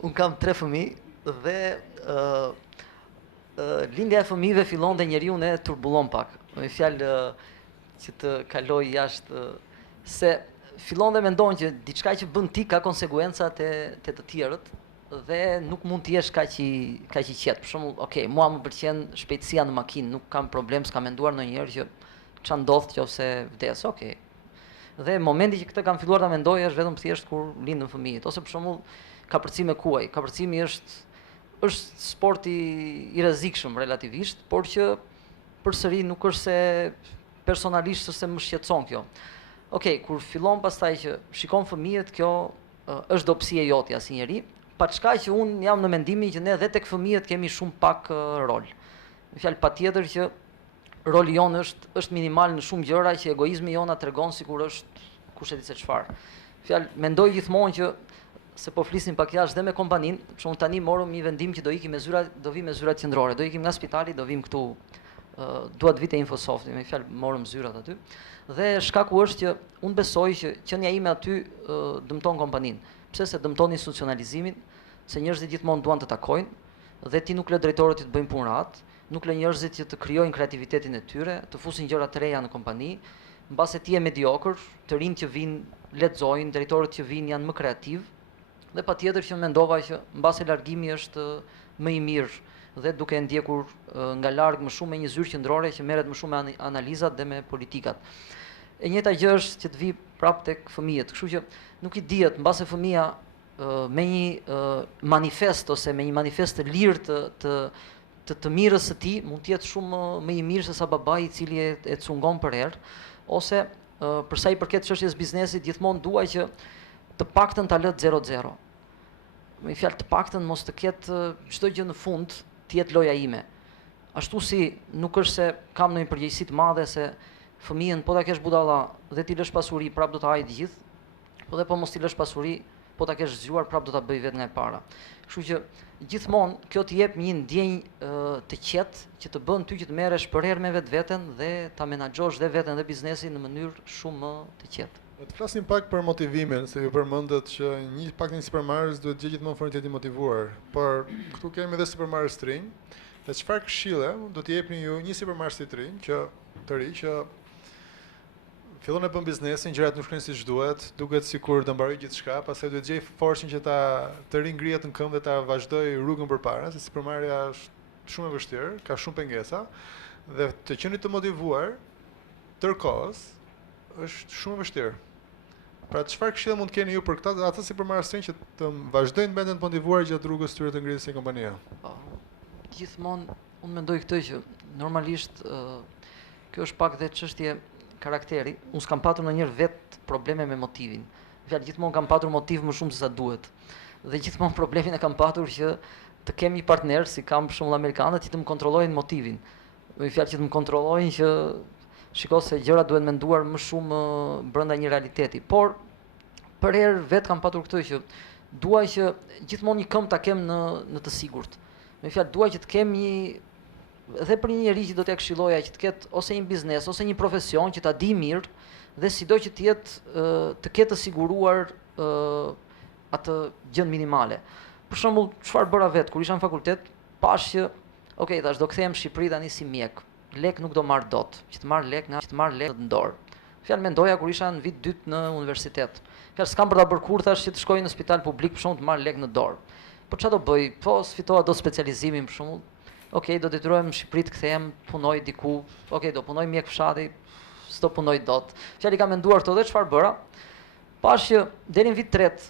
un kam 3 fëmijë dhe lindja e fëmijëve fillon dhe njeriu ne turbullon pak. Me fjalë që të kaloj jashtë se fillon dhe mendon që diçka që bën ti ka konsekuenca te të tjerët dhe nuk mund të jesh kaq i qetë. Për shembull, okay, mua më pëlqen shpejtësia në makinë, nuk kam problem, s'kam menduar ndonjëherë që ç'a ndodh nëse vdes, okay. Dhe momenti që këtë kam filluar ta mendoj është vetëm thjesht kur lindën fëmijët, ose për shembull kapërcim me kuaj. Kapërcimi është sport i rrezikshëm relativisht, por që përsëri nuk është se personalisht se më shqetëson kjo. Okej, kur fillon pastaj që shikon fëmijët, kjo është dobësia jote si njeri, pa çka që un jam në mendimin që ne edhe tek fëmijët kemi shumë pak rol. Me fjalë patjetër që roli jon është minimal në shumë gjëra që egoizmi jon na tregon sikur është kush e di se çfarë. Fjalë mendoj gjithmonë që se po flisim pak jashtë dhe me kompaninë, për shembull tani morëm një vendim që do ikim me zyra, do vim me zyrat qendrore, do ikim nga spitali, do vim këtu duat vite Infosofti, me fjalë morëm zyrat aty. Dhe shkaku është që unë besoj që qenia ime aty dëmton kompaninë. Pse se dëmton institucionalizimin, se njerëzit gjithmonë duan të takojnë dhe ti nuk lë drejtorët të bëjnë punë rahat, nuk lë njerëzit që të krijojnë kreativitetin e tyre, të fusin gjëra të reja në kompani, mbase ti je mediokër, të rinjt që vinë lexojnë, drejtorët që vinë janë më kreativ, dhe patjetër që mendova që mbase largimi është më i mirë dhe duke ndjekur nga larg më shumë me një zyrë qendrore që merret më shumë me analizat dhe me politikat. E njëjta gjë është që të vi prapë tek fëmijët, kështu që nuk i dihet mbase fëmia me një manifest ose me një manifest të lirë të mirës së tij mund të jetë shumë më i mirë se sa babai i cili e cungon për herë, ose për sa i përket çështjes biznesit gjithmonë dua që të paktën ta lë 0-0. Me fjalë të paktën mos të ketë çdo gjë në fund të jetë loja ime. Ashtu si nuk është se kam ndonjë përgjegjësi të madhe se fëmijën po ta kesh budalla dhe ti lësh pasuri prap do të hajë të gjithë, po dhe po mos ti lësh pasuri, po po ta kesh zgjuar prap do ta bëj vetë nga e para. Kështu që gjithmonë kjo të jep një ndjenjë të qetë që të bën ty që të merresh përherë me vetveten dhe ta menaxhosh dhe veten dhe biznesin në mënyrë shumë më të qetë. Të flasim pak për motivimin, se ju përmendet që një supermarkets duhet gjithmonë fortë të motivuar, por këtu kemi edhe supermarkets të rinj. Dhe çfarë këshille do t'i jepni ju një supermarket të rinj të ri që fillon e bën biznesin, gjërat nuk shkojnë siç duhet, duket sikur do mbaroj gjithçka, pastaj duhet gjej forcën që të ringrihet në këmbë dhe ta vazhdoj rrugën përpara, se supermarketja është shumë e vështirë, ka shumë pengesa dhe të qeni të motivuar tërkohës është shumë e vështirë. Pra çfarë këshilla mund të keni ju për ata supermarketsin që të vazhdojnë të të motivuar gjatë rrugës tyre të ngritjes së kompania? Gjithmonë unë mendoj këtë që normalisht kjo është pak dhe çështje karakteri. Unë s'kam patur ndonjëherë vetë probleme me motivin. Fjalë gjithmonë kam patur motiv më shumë se sa duhet. Dhe gjithmonë problemin e kam patur që të kem një partner, si kam për shembull amerikanët, që të më kontrollojnë motivin. Me fjalë që të më kontrollojnë që shiko se gjërat duhet menduar më shumë brenda një realiteti. Por për herë vetë kam patur këtë që duaj që gjithmonë një këmbë ta kem në të sigurt. Me fjalë duaj që të kem një edhe për një njerëz që do t'ia këshilloja që të ketë ose një biznes ose një profesion që ta di mirë dhe sido që të ketë të siguruar atë gjën minimale. Për shembull, çfarë bëra vetë kur isha në fakultet, pash që tash do kthehem në Shqipëri tani si mjek. Lek nuk do marr dot, që të marr lek në dorë. Fjalë mendoja kur isha në vit 2 në universitet. Fjalë s'kam për ta bërë kur thash që të shkoj në spital publik për shkak të marr lek në dorë. Po çfarë do bëj? Po sfitova do specializimin për shembull. Do detyrohem në Shqipëri të kthehem, punoj diku. Do punoj mjek fshati, s'do punoj dot. Fjalë kam menduar këto dhe çfarë bëra? Pash që deri në vit 3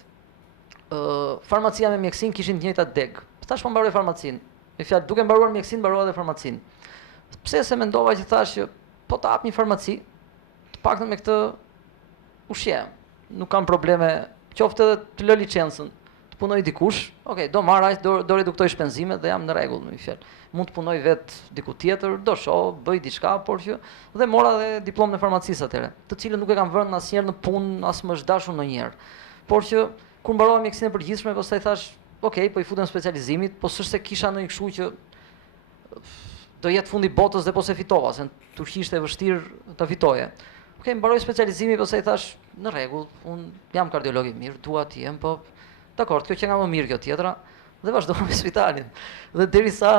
farmacia me mjekësinë kishin të njëjtat deg. Tash po mbaroj farmacinë. Me fjalë duke mbaruar mjekësinë, mbarova edhe farmacinë. Pse se mendova që thash që po të hap një farmaci, të paktën me këtë ushqem. Nuk kam probleme, qoftë edhe të lë licencën, të punoj dikush, do marr aq, do reduktoj shpenzimet dhe jam në rregull, me fjalë. Mund të punoj vet diku tjetër, do shoh, bëj diçka, por që dhe mora dhe diplomën e farmacisë atëherë, të cilën nuk e kam vënë asnjëherë në punë, as më është dashur ndonjëherë. Por që kur mbarova mjekësinë e përgjithshme, pastaj thash, po i futem specializimit, po s'është se kisha ndonjë kështu që do jetë fundi botës dhe po se fitova, se në Turqi ishte vështirë ta fitoje. Mbaroj specializimin, pastaj thash, në rregull, unë jam kardiolog i mirë, dua të jem, po dakor, kjo që nga më mirë kjo tjetra, dhe vazhdova me spitalin. Dhe derisa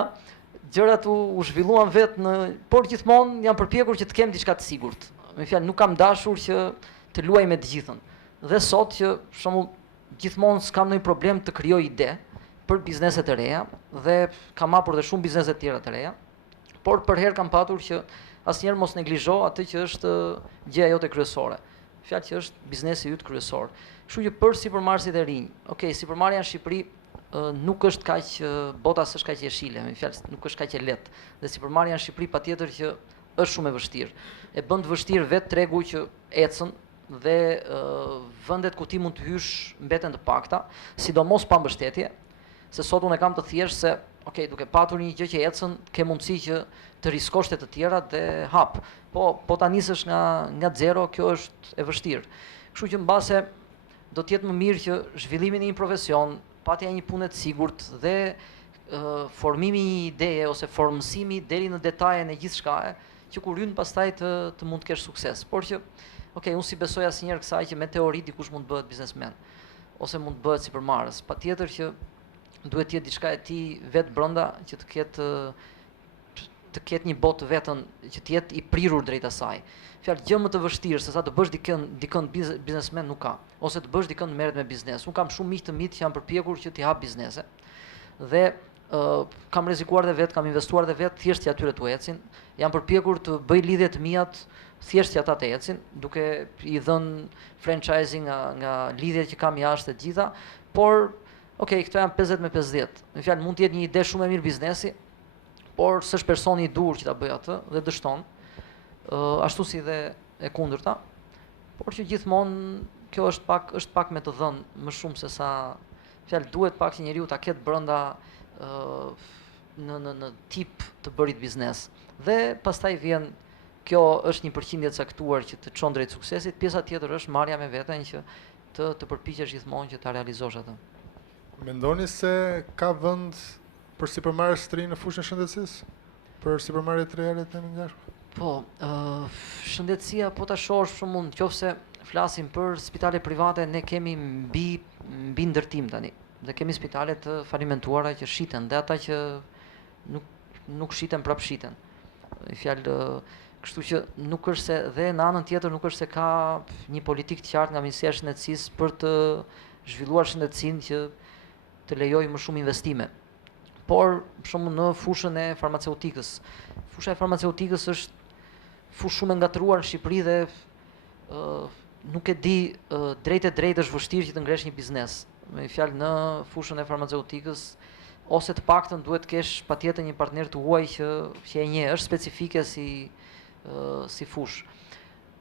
gjërat u zhvilluan vetë por gjithmonë jam përpjekur që të kem diçka të sigurt. Me fjalë, nuk kam dashur që të luaj me të gjithën. Dhe sot që për shembull gjithmonë s'kam ndonjë problem të krijoj ide për bizneset e reja dhe kam hapur edhe shumë biznese të tjera të reja. Por për herë kam patur që asnjëherë mos neglizho atë që është gjëja jote kryesore. Fjalë që është biznesi yt kryesor. Kështu që për supermarketet e rinj, supermarketja në Shqipëri nuk është kaq bota s'është kaq e jeshile, me fjalë nuk është kaq e lehtë. Dhe supermarketja në Shqipëri patjetër që është shumë e vështirë. E bën të vështirë vetë tregu që ecën dhe vendet ku ti mund të hysh mbeten të pakta, sidomos pa mbështetje, se sot unë e kam të thjeshtë se duke patur një gjë që ecën, ke mundësi që të riskosh të tjera dhe hap. Po ta nisësh nga zero, kjo është e vështirë. Kështu që mbase do të jetë më mirë që zhvillimi i një profesion, patja një punë të sigurt dhe formimi një ideje ose formësimi deri në detajet e gjithçka, që kur hyn pastaj të mund të kesh sukses. Por që unë si besoj asnjëherë kësaj që me teori dikush mund të bëhet biznesmen ose mund të bëhet sipërmarrës. Patjetër që duhet të jetë diçka e tij vetë brenda që të ketë një botë vetën, që të jetë i prirur drejt asaj. Fjalë gjë më të vështirë se sa të bësh dikën biznesmen nuk ka, ose të bësh dikën merret me biznes. Unë kam shumë miq të mi që janë përpjekur që t'i hap biznese. Dhe kam rrezikuar dhe vetë, kam investuar dhe vetë, thjesht atyre të ecin. Jam përpjekur të bëj lidhje të mia thjesht ata të ecin, duke i dhënë franchising nga lidhjet që kam jashtë të gjitha, por këto janë 50 me 50. Në fjalë mund të jetë një ide shumë e mirë biznesi, por s'është personi i duhur që ta bëj atë dhe dështon. Ashtu si dhe e kundërta. Por që gjithmonë kjo është pak me të dhënë më shumë se sa fjalë duhet pak që njeriu ta ketë brenda në tip të bërit biznes. Dhe pastaj vjen kjo është një përqindje e caktuar që të çon drejt suksesit. Pjesa tjetër është marrja me veten që të përpiqesh gjithmonë që ta realizosh atë. Mendoni se ka vend për sipërmarrjes të rinj në fushën e shëndetësisë? Për sipërmarrje të reale të ngjashme? Po, shëndetësia po ta shohësh për shembull, nëse flasim për spitale private, ne kemi mbi ndërtim tani. Dhe kemi spitale të falimentuara që shiten, dhe ata që nuk shiten prap shiten. Fjalë, kështu që nuk është se, dhe në anën tjetër nuk është se ka një politikë të qartë nga Ministria e Shëndetësisë për të zhvilluar shëndetësinë që të lejojë më shumë investime. Por, për shembull në fushën e farmaceutikës. Fusha e farmaceutikës është fushë shumë e ngatruar në Shqipëri dhe nuk e di drejt e drejtë është vështirë që të ngresh një biznes. Me fjalë në fushën e farmaceutikës ose të paktën duhet të kesh patjetër një partner të huaj që e njeh, është specifike si fushë.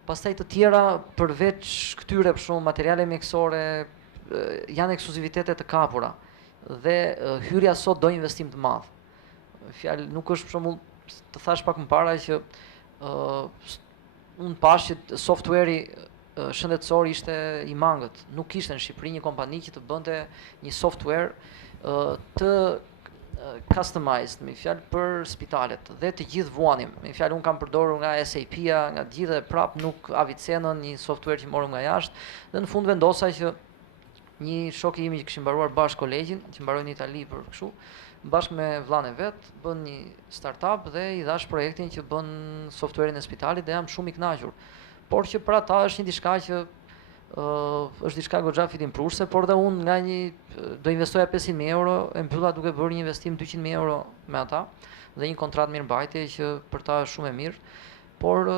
Pastaj të tjera përveç këtyre për shembull materiale mjekësore janë ekskluzivitete të kapura dhe hyrja sot do investim të madh. Fjalë nuk është për shembull të thash pak më para që unë pash që software-i shëndetësor ishte i mangët. Nuk kishte në Shqipëri një kompani që të bënte një software të customized, me fjalë për spitalet dhe të gjithë vuanim. Me fjalë unë kam përdorur nga SAP-a, nga gjithë dhe prap nuk Avicenën, një software që morëm nga jashtë, dhe në fund vendosa që një shok i imi që kishim mbaruar bashkë kolegjin, që mbaroi në Itali për kështu, bashkë me vllain e vet, bën një startup dhe i dhash projektin që bën software-in e spitalit dhe jam shumë i kënaqur. Por që për ata është një diçka që është diçka goxha fitimprurse, por dhe unë nga do investoja 500.000 euro, e mbylla duke bërë një investim 200.000 euro me ata dhe një kontratë mirëmbajtje që për ta është shumë e mirë, por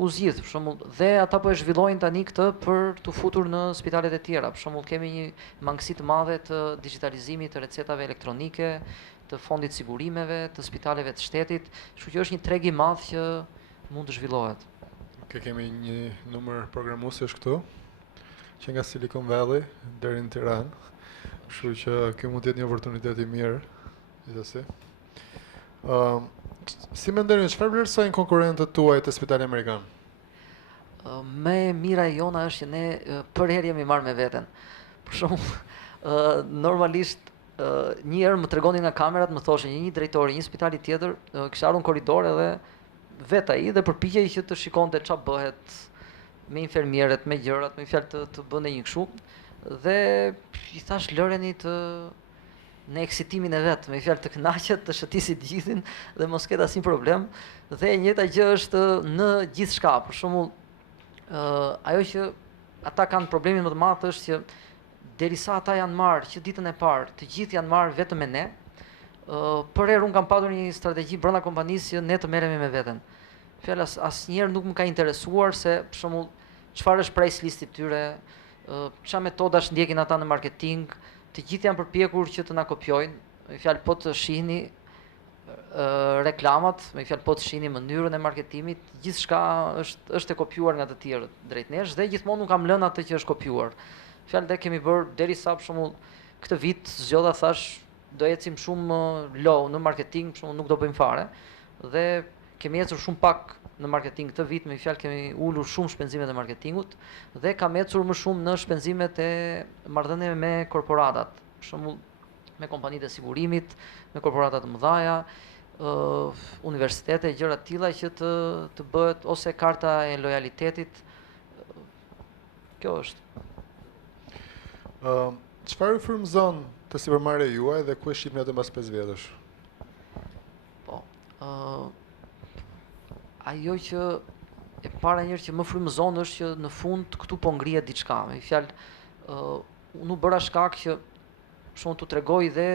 u zgjidh për shembull dhe ata po e zhvillojnë tani këtë për të futur në spitalet e tjera. Për shembull kemi një mangësi të madhe të digitalizimit të recetave elektronike, të fondit sigurimeve, të spitaleve të shtetit, kështu që është një treg i madh që mund të zhvillohet. Kemi një numër programuesësh këtu, që nga Silicon Valley deri në Tiranë, kështu që kjo mund të jetë një oportunitet i mirë, gjithsesi. Si mendoni, çfarë vlerësojnë konkurrentët tuaj të Spitalit Amerikan? Më e mira e jona është që ne për herë jemi marrë me veten. Për shembull, normalisht një herë më tregonin nga kamerat, më thoshin një drejtori, një spitali tjetër, kishte ardhur në korridor edhe vet ai dhe përpiqej që të shikonte çfarë bëhet me infermierët, me gjërat, me fjalë të bënte një kështu. Dhe i thash lëreni në eksitimin e vet, me fjalë të kënaqet, të shëtisit gjithin dhe mos ketë asnjë problem. Dhe e njëjta gjë është në gjithçka. Për shembull, ajo që ata kanë problemin më të madh është që derisa ata janë marrë që ditën e parë, të gjithë janë marrë vetëm me ne. Për herë unë kam pasur një strategji brenda kompanisë që ne të merremi me veten. Fjala asnjëherë nuk më ka interesuar se për shembull çfarë është price listi i tyre, çfarë metodash ndjekin ata në marketing, të gjithë janë përpjekur që të na kopjojnë. Me fjalë po të shihni reklamat, me fjalë po të shihni mënyrën e marketimit, gjithçka është e kopjuar nga të tjerët drejt nesh dhe gjithmonë nuk kam lënë atë që është kopjuar. Fjalë dhe kemi bërë derisa për shembull këtë vit zgjodha thash do ecim shumë low në marketing, për shembull nuk do bëjmë fare dhe kemi ecur shumë pak në marketing këtë vit, me fjalë kemi ulur shumë shpenzimet e marketingut dhe kam ecur më shumë në shpenzimet e marrëdhënieve me korporatat, për shembull me kompanitë e sigurimit, me korporata të mëdha, universitete, gjëra të tilla që të bëhet ose karta e lojalitetit. Kjo është. Çfarë frymëzon të sipërmarrja juaj dhe ku e shihni atë mbas 5 vjetësh? Po. Ajo që e para njërë që më frymëzon është që në fund këtu po ngrihet diçka. Me fjalë, unë u bëra shkak që shumë t'u tregoj dhe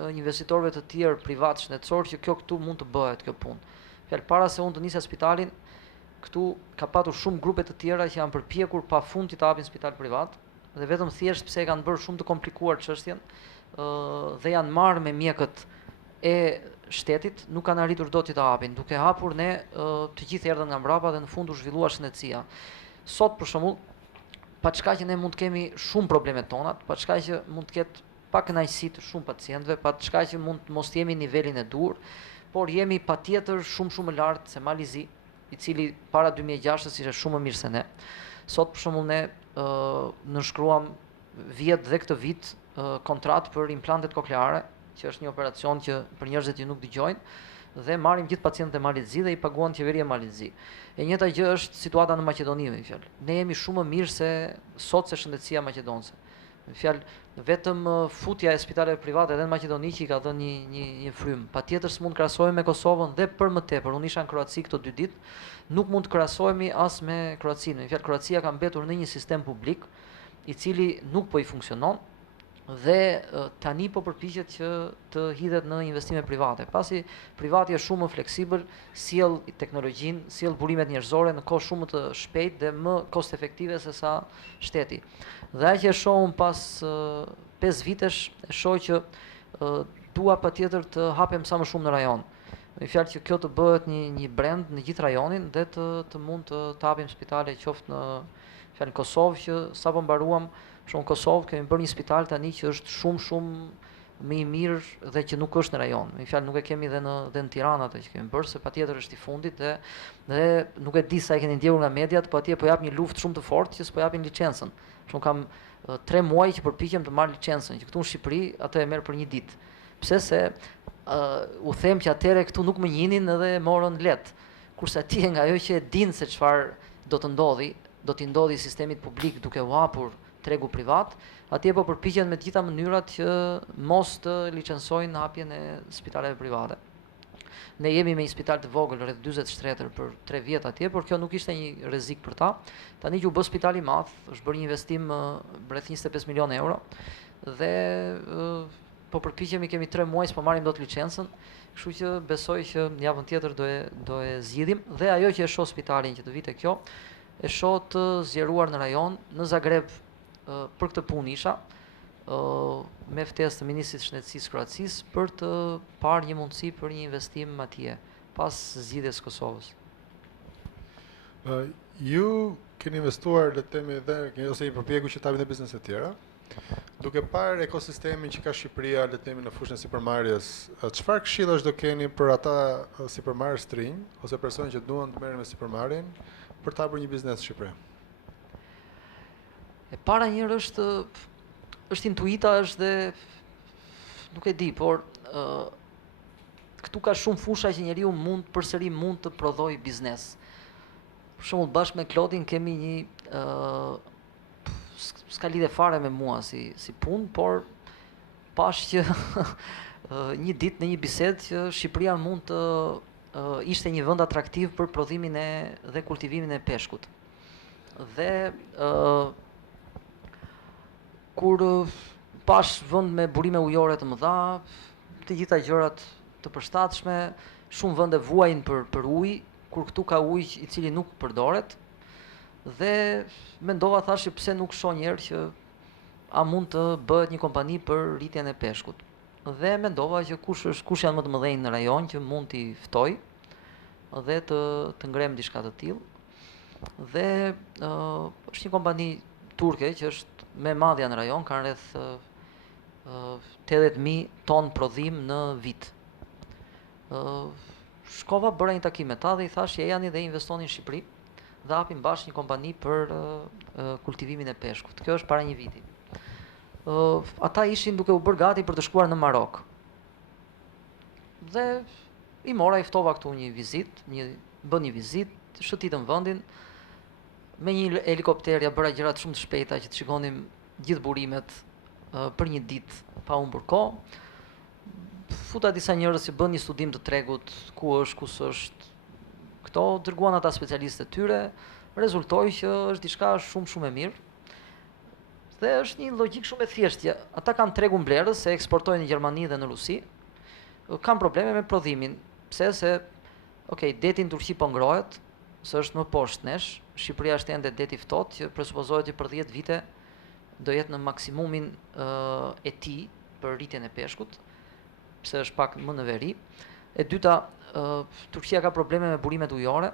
investitorëve të tjerë privat shëndetësor që kjo këtu mund të bëhet kjo punë. Fjalë para se unë të nisja spitalin, këtu ka patur shumë grupe të tjera që janë përpjekur pafund të hapin spital privat dhe vetëm thjesht pse e kanë bërë shumë të komplikuar çështjen dhe janë marrë me mjekët e shtetit, nuk kanë arritur dot të hapin. Duke hapur ne të gjithë erdhën nga mbrapa dhe në fund u zhvillua shëndetësia. Sot për shembull, pa çka që ne mund të kemi shumë problemet tona, pa çka që mund të ketë pa kënaqësi të shumë pacientëve, pa çka që mund të mos jemi në nivelin e dur, por jemi patjetër shumë më lart se Malizi, i cili para 2006 ishte shumë më mirë se ne. Sot për shembull ne nënshkruam vjet dhe këtë vit kontratë për implantet kokleare, që është një operacion që për njerëzit që nuk dëgjojnë dhe marrim gjithë pacientët e Malit Zi dhe i paguan qeveria e Malit Zi. E njëjta gjë është situata në Maqedoni, me fjalë. Ne jemi shumë më mirë se shëndetësia maqedonse. Me fjalë, vetëm futja e spitaleve private edhe në Maqedoni që i ka dhënë një frym. Patjetër s'mund të krahasohemi me Kosovën dhe për më tepër. Unë isha në Kroaci këto 2 ditë, nuk mund të krahasohemi as me Kroacinë. Me fjalë, Kroacia ka mbetur në një sistem publik i cili nuk po i funksionon dhe tani po përpiqet që të hidhet në investime private. Pasi privati është shumë më fleksibël, sjell teknologjinë, sjell burimet njerëzore në kohë shumë të shpejtë dhe më cost efektive se sa shteti. Dhe ajo që e shoh unë pas 5 vitesh, e shoh që dua patjetër të hapem sa më shumë në rajon. Me fjalë që kjo të bëhet një brand në gjithë rajonin dhe të mund të hapim spitale qoftë në fjalë Kosovë që sapo mbaruam. Shumë Kosovë kemi bërë një spital tani që është shumë më i mirë dhe që nuk është në rajon. Me fjalë nuk e kemi dhe në Tiranë atë që kemi bërë, se patjetër është i fundit dhe nuk e di sa e keni ndjekur nga mediat, po atje po jap një luftë shumë të fortë që s'po japin licencën. Shumë kam 3 muaj që përpiqem të marr licencën, që këtu në Shqipëri atë e merr për një ditë. Pse se u them që atëre këtu nuk më njihnin edhe morën lehtë. Kurse atje nga ajo që e din se çfarë do të ndodhi sistemit publik duke u hapur tregu privat, atje po përpiqen me të gjitha mënyrat që mos të licencojnë hapjen e spitaleve private. Ne jemi me një spital të vogël, rreth 40 shtretër për 3 vjet atje, por kjo nuk ishte një rrezik për ta. Tani që u bë spital i madh, është bërë një investim rreth 25 milionë euro dhe po përpiqemi, kemi 3 muaj s'po marrim dot licencën, kështu që besoj që në javën tjetër do e zgjidhim dhe ajo që e shoh spitalin që të vite kjo, e shoh të zgjeruar në rajon, në Zagreb. Për këtë punë isha me ftesë të Ministrit të Shëndetësisë Kroacisë për të parë një mundësi për një investim atje pas zgjidhjes Kosovës. Ju keni investuar le të themi dhe ose i përpjekur që të hapni biznese të tjera. Duke parë ekosistemin që ka Shqipëria le të themi në fushën e sipërmarrjes, çfarë këshillash do keni për ata sipërmarrës të rinj ose personë që duan të merren me sipërmarrjen për të hapur një biznes në Shqipëri? E para njërë është intuita, është dhe nuk e di, por këtu ka shumë fusha që njeriu përsëri mund të prodhoj biznes. Për shembull, bashkë me Klodin kemi një s'ka lidhje fare me mua si punë, por pash që një ditë në një bisedë që Shqipëria mund të ishte një vend atraktiv për prodhimin dhe kultivimin e peshkut. Dhe kur pash vend me burime ujore të mëdha, të gjitha gjërat të përshtatshme, shumë vende vuajnë për ujë, kur këtu ka ujë i cili nuk përdoret, dhe mendova, thash, pse nuk shoh njerë që a mund të bëhet një kompani për rritjen e peshkut. Dhe mendova që kush janë më të mëdhenj në rajon që mund t'i ftoj dhe të ngrem diçka të tillë. Dhe është një kompani turke që është me madhja në rajon, kanë rreth 80.000 ton prodhim në vit. Shkova, bëra një takim me ta dhe i thash që janë dhe investonin në Shqipëri dhe hapin bashkë një kompani për kultivimin e peshkut. Kjo është para një viti. Ata ishin duke u bërë gati për të shkuar në Marok. Dhe i mora, i ftova këtu një vizit, bën një vizit, shëtitëm vendin, me një helikopter ja bëra gjërat shumë të shpejta që të shikonim gjithë burimet për një ditë pa humbur kohë. Futa disa njerëz që bën një studim të tregut, ku s'është. Këto dërguan ata specialistët e tyre, rezultoi që është diçka shumë e mirë. Dhe është një logjik shumë e thjeshtë. Ata kanë tregun blerës, se eksportojnë në Gjermani dhe në Rusi. Kanë probleme me prodhimin, pse se deti në Turqi po ngrohet, se është më poshtë nesh. Shqipëria është ende deti ftohtë që presupozohet që për 10 vite do jetë në maksimumin e tij për rritjen e peshkut, pse është pak më në veri. E dyta, Turqia ka probleme me burimet ujore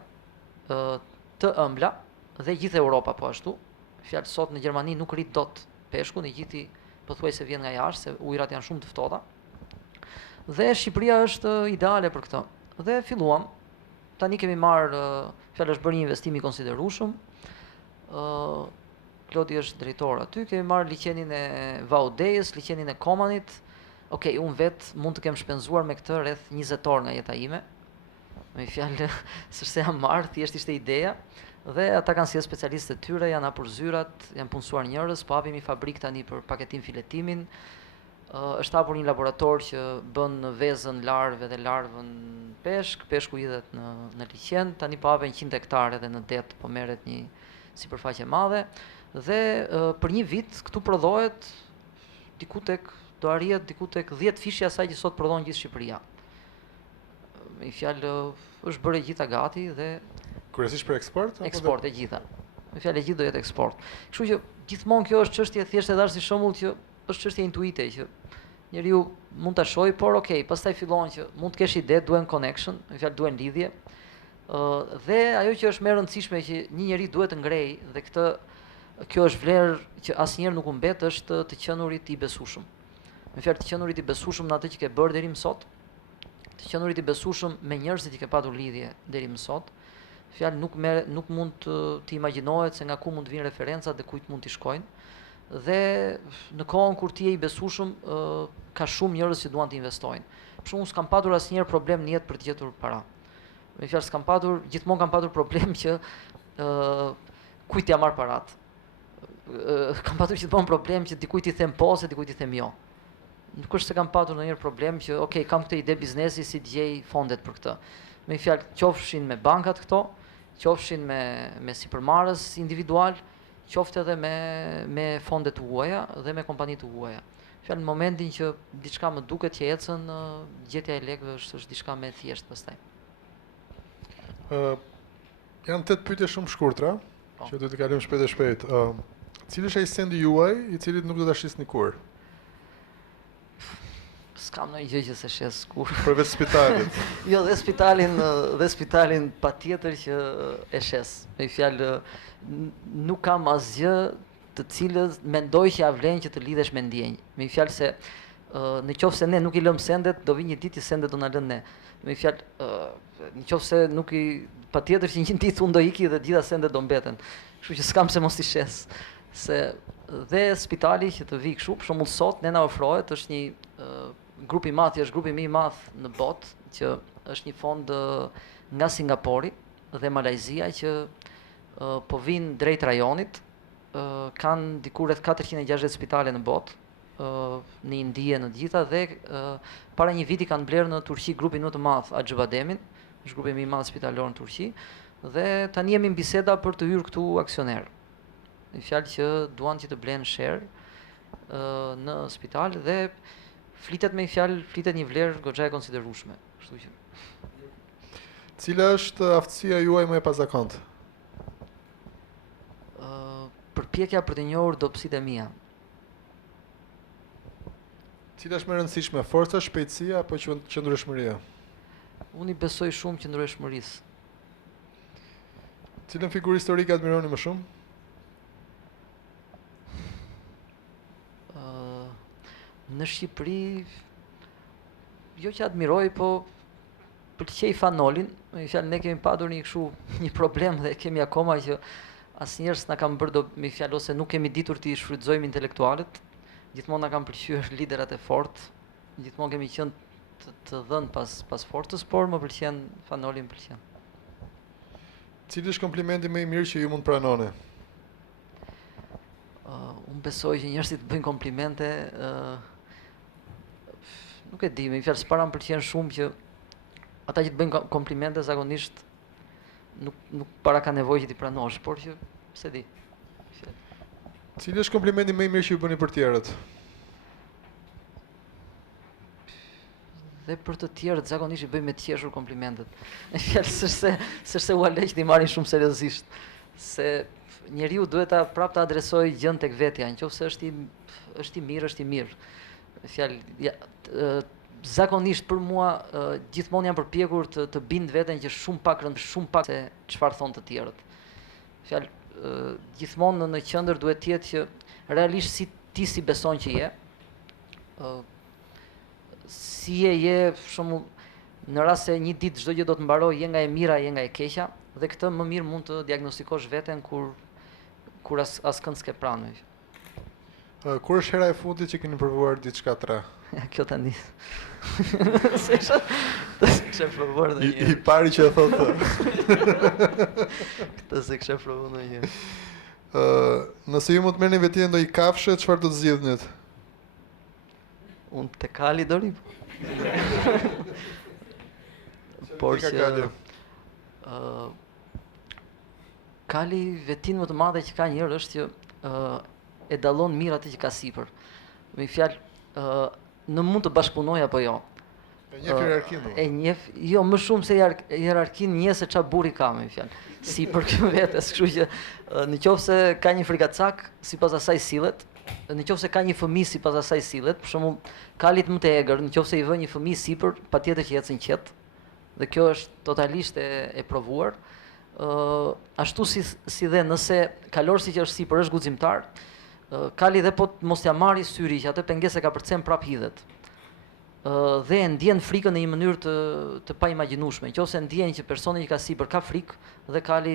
të ëmbla dhe gjithë Europa po ashtu. Fjalë, sot në Gjermani nuk rrit dot peshku, në gjithi pothuajse vjen nga jashtë, se ujërat janë shumë të ftohta. Dhe Shqipëria është ideale për këtë. Dhe filluam. Tani kemi marrë, fjalë, është bërë një investim i konsiderueshëm. Klodi është drejtor aty, kemi marrë liçenin e Vaudejës, liçenin e Komanit. Okej, unë vetë mund të kem shpenzuar me këtë rreth 20 orë nga jeta ime. Me fjalë, s'është se jam marrë, thjesht ishte ideja. Dhe ata kanë sjellë specialistë të tyre, janë hapur zyrat, janë punësuar njerëz, po hapim një fabrikë tani për paketim filetimin. Është hapur një laborator që bën vezën larve dhe larvën peshku hidhet në liçen, tani po hapen 100 hektare edhe në det, po merret një sipërfaqe e madhe dhe për një vit këtu prodhohet do arrihet diku tek 10 fishë asaj që sot prodhon gjithë Shqipëria. Me fjalë është bërë e gjitha gati dhe Kryesisht për eksport? Eksport e gjitha. Me fjalë e gjithë do jetë eksport. Kështu që gjithmonë kjo është çështje thjesht e dash si shembull që është çështje intuite që njeriu mund ta shohë, por okay, pastaj fillon që mund të kesh ide, duhen connection, me fjalë duhen lidhje. Dhe ajo që është më e rëndësishme që një njeri duhet të ngrejë dhe kjo është vlerë që asnjëherë nuk u mbet është të qenurit i besueshëm. Me fjalë të qenurit i besueshëm në atë që ke bërë deri më sot, të qenurit i besueshëm me njerëzit që ke patur lidhje deri më sot. Fjalë nuk mund të imagjinohet se nga ku mund të vinë referencat dhe kujt mund t'i shkojnë. Dhe në kohën kur ti je i besueshëm, ka shumë njerëz që duan të investojnë. Për shembull, s'kam patur asnjëherë problem në jetë për të gjetur para. Me fjalë gjithmonë kam patur problem që kujt ja marr parat. Kam patur gjithmonë problem që dikujt i them po se dikujt i them jo. Nuk është se kam patur ndonjëherë problem që okay, kam këtë ide biznesi si të gjej fondet për këtë. Me fjalë qofshin me bankat këto, qofshin me sipërmarrës individual, qoftë edhe me fonde të huaja dhe me kompani të huaja. Fjalë në momentin që diçka më duket që ecën, gjetja e lekëve është diçka më e thjeshtë pastaj. Janë 8 pyetje shumë shkurtra, që do të kalojmë shpejt e shpejt. Cili është ai sendi juaj i cili nuk do ta shisni kurrë? S'kam ndonjë gjë që se shes kur. Përveç spitalit. Jo, dhe spitalin patjetër që e shes. Me fjalë nuk kam asgjë të cilës mendoj që ja vlen që të lidhesh me ndjenjë. Me fjalë se në qoftë se ne nuk i lëm sendet, do vi një ditë që sendet do na lënë ne. Me fjalë në qoftë se nuk i patjetër që një ditë unë do iki dhe gjitha sendet do mbeten. Kështu që s'kam se mos i shes. Se dhe spitali që të vi kështu, për shembull sot ne na ofrohet, është një grup i madh, është grupi më i madh në botë, që është një fond nga Singapori dhe Malajzia që po vinë drejt rajonit, kanë diku rreth 460 spitale në botë, në Indi e në të gjitha dhe para një viti kanë blerë në Turqi grupin më të madh Acıbadem'in, është grupi më i madh spitalor në Turqi dhe tani jemi në biseda për të hyrë këtu aksioner. Në fjalë që duan që të blenë share në spital dhe flitet një vlerë goxha e konsiderueshme, kështu që. Cila është aftësia juaj më e pazakontë? Përpjekja për të njohur dobësitë e mia. Cila është më e rëndësishme, forca, shpejtësia apo qëndrueshmëria? Unë i besoj shumë qëndrueshmërisë. Cilën figurë historike admironi më shumë? Në Shqipëri, jo që admiroj, po pëlqej Fanolin. Me fjalë ne kemi patur një problem dhe kemi akoma që asnjëherë s'na kanë bërë me fjalë ose nuk kemi ditur të i shfrytëzojmë intelektualët. Gjithmonë na kanë pëlqyer liderat e fortë. Gjithmonë kemi qenë të dhënë pas fortës, por më pëlqen Fanoli, më pëlqen. Cili është komplimenti më i mirë që ju mund pranoni? Unë besoj që njerëzit bëjnë komplimente, nuk e di, me fjalë s'para më pëlqen shumë që ata që të bëjnë komplimente zakonisht nuk para ka nevojë që t'i pranosh, por që pse di. Cili është komplimenti më i mirë që ju bëni për tjerët? Dhe për të tjerët zakonisht i bëjmë me qeshur komplimentet. Me fjalë s'është se u aleq t'i marrin shumë seriozisht, se njeriu duhet prapë të adresojë gjën tek vetja, nëse është i mirë, është i mirë. Fjalë zakonisht për mua gjithmonë jam përpjekur të bind veten që shumë pak se çfarë thon të tjerët. Fjalë gjithmonë në qendër duhet të jetë që realisht si beson që je. Si je për shembull në rast se një ditë çdo gjë do të mbarojë, je nga e mira, je nga e keqja, dhe këtë më mirë mund të diagnostikosh veten kur kur askënd s'ke pranë. Kur është hera e fundit që keni provuar diçka të re? Kjo tani. Se kisha provuar ndonjëherë. I pari që e thotë. Këtë se kisha provuar ndonjëherë. Nëse ju mund të merrni vetë ndonjë kafshë, çfarë do të zgjidhnit? Unë te kali dori. Por që kali vetin më të madhe që ka njërë është që e dallon mirë atë që ka sipër. Me fjalë, në mund të bashkëpunoj apo jo. E njeh hierarkinë. E njeh, jo më shumë se hierarkinë njeh se çfarë burri ka, me fjalë. Sipër kjo vetes, kështu që në qoftë se ka një frikacak, sipas asaj sillet. Në qoftë se ka një fëmijë sipas asaj sillet, për shembull, kalit më të egër, në qoftë se i vë një fëmijë sipër, patjetër që ecën qet. Dhe kjo është totalisht e provuar. Ashtu si dhe nëse kalorsi që është sipër është guximtar, kali dhe po mos t'ia marrë syri që atë pengesë ka përcem prap hidhet. Dhe e ndjen frikën në një mënyrë të paimagjinueshme. Nëse ndjen që personi që ka sipër ka frikë dhe kali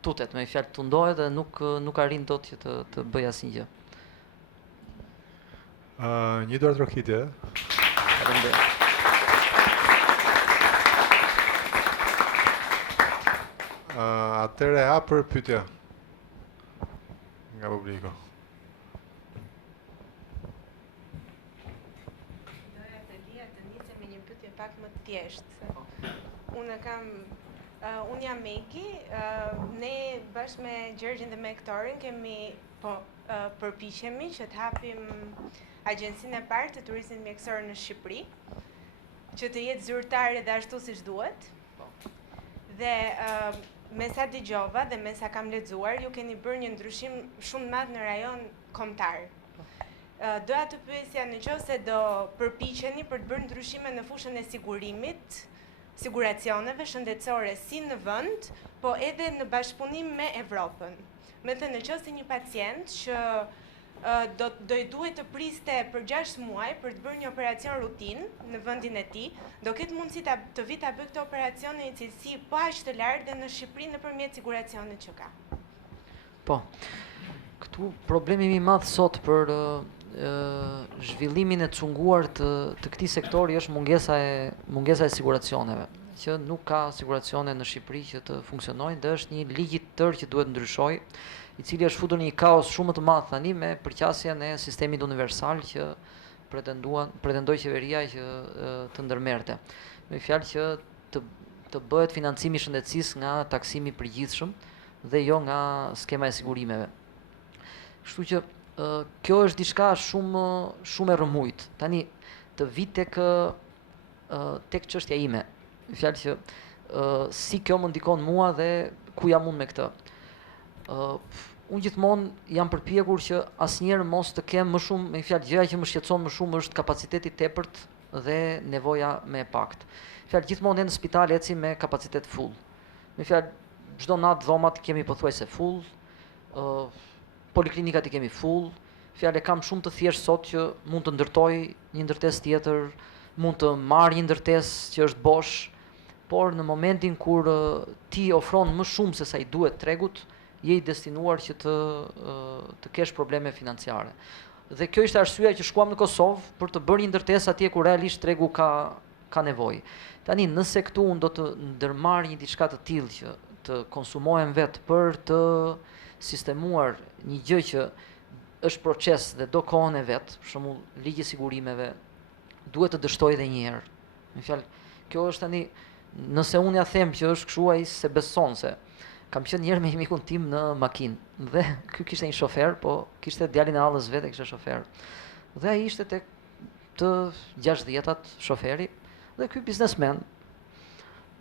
tutet, me fjalë tundohet dhe nuk arrin dot që të bëjë asnjë gjë. Një duart rokitje. Faleminderit. Atëre hap për pyetje nga publiku. Doja të lija të nisem me një pyetje pak më të thjeshtë. Unë jam Megi, ne bashkë me Gjergjin dhe me Ektorin kemi përpiqemi që të hapim agjencinë e parë të turizmit mjekësor në Shqipëri, që të jetë zyrtare dhe ashtu siç duhet. Dhe me sa dëgjova dhe me sa kam lexuar, ju keni bërë një ndryshim shumë madh në rajon kombëtar. Doja të pyesja nëse do përpiqeni për të bërë ndryshime në fushën e sigurimit, siguracioneve shëndetësore si në vend, po edhe në bashkëpunim me Evropën. Me thënë nëse një pacient që do i duhet të priste për 6 muaj për të bërë një operacion rutinë në vendin e tij, do ketë mundësi të vi ta bëjë këtë operacion në një cilësi po aq të lartë dhe në Shqipëri nëpërmjet siguracionit që ka. Po. Këtu problemi më i madh sot për zhvillimin e çunguar të këtij sektori është mungesa e siguracioneve, që nuk ka siguracione në Shqipëri që të funksionojnë dhe është një ligj i tërë që duhet ndryshojë, i cili është futur në një kaos shumë të madh tani me përqasjen e sistemit universal që pretendoi qeveria që të ndërmerrte. Me fjalë që të bëhet financimi i shëndetësisë nga taksimi i përgjithshëm dhe jo nga skema e sigurimeve. Kështu që kjo është diçka shumë e rrëmujt. Tani të vi tek çështja ime. Me fjalë që si kjo më ndikon mua dhe ku jam unë me këtë. Unë gjithmonë jam përpjekur që asnjëherë mos të kem më shumë, me fjalë gjëja që më shqetëson më shumë është kapaciteti tepërt dhe nevoja me pakt. Fjalë gjithmonë ne në spital ecim me kapacitet full. Me fjalë çdo natë dhomat kemi pothuajse full, poliklinikat i kemi full. Fjalë kam shumë të thjeshtë sot që mund të ndërtoj një ndërtesë tjetër, mund të marr një ndërtesë që është bosh, por në momentin kur ti ofron më shumë se sa i duhet tregut, je i destinuar që të kesh probleme financiare. Dhe kjo ishte arsyeja që shkuam në Kosovë për të bërë një ndërtesë atje ku realisht tregu ka nevojë. Tani nëse këtu unë do të ndërmarr një diçka të tillë që të konsumohem vetë për të sistemuar një gjë që është proces dhe do kohën e vet, për shembull ligji i sigurimeve duhet të dështoj edhe një herë. Me fjalë, kjo është tani nëse unë ja them që është kështu ai se beson se kam qenë njerë me një mikun tim në makinë dhe ky kishte një shofer, po kishte djalin e hallës vetë, kishte shofer. Dhe ai ishte tek të 60-tat shoferi dhe ky biznesmen.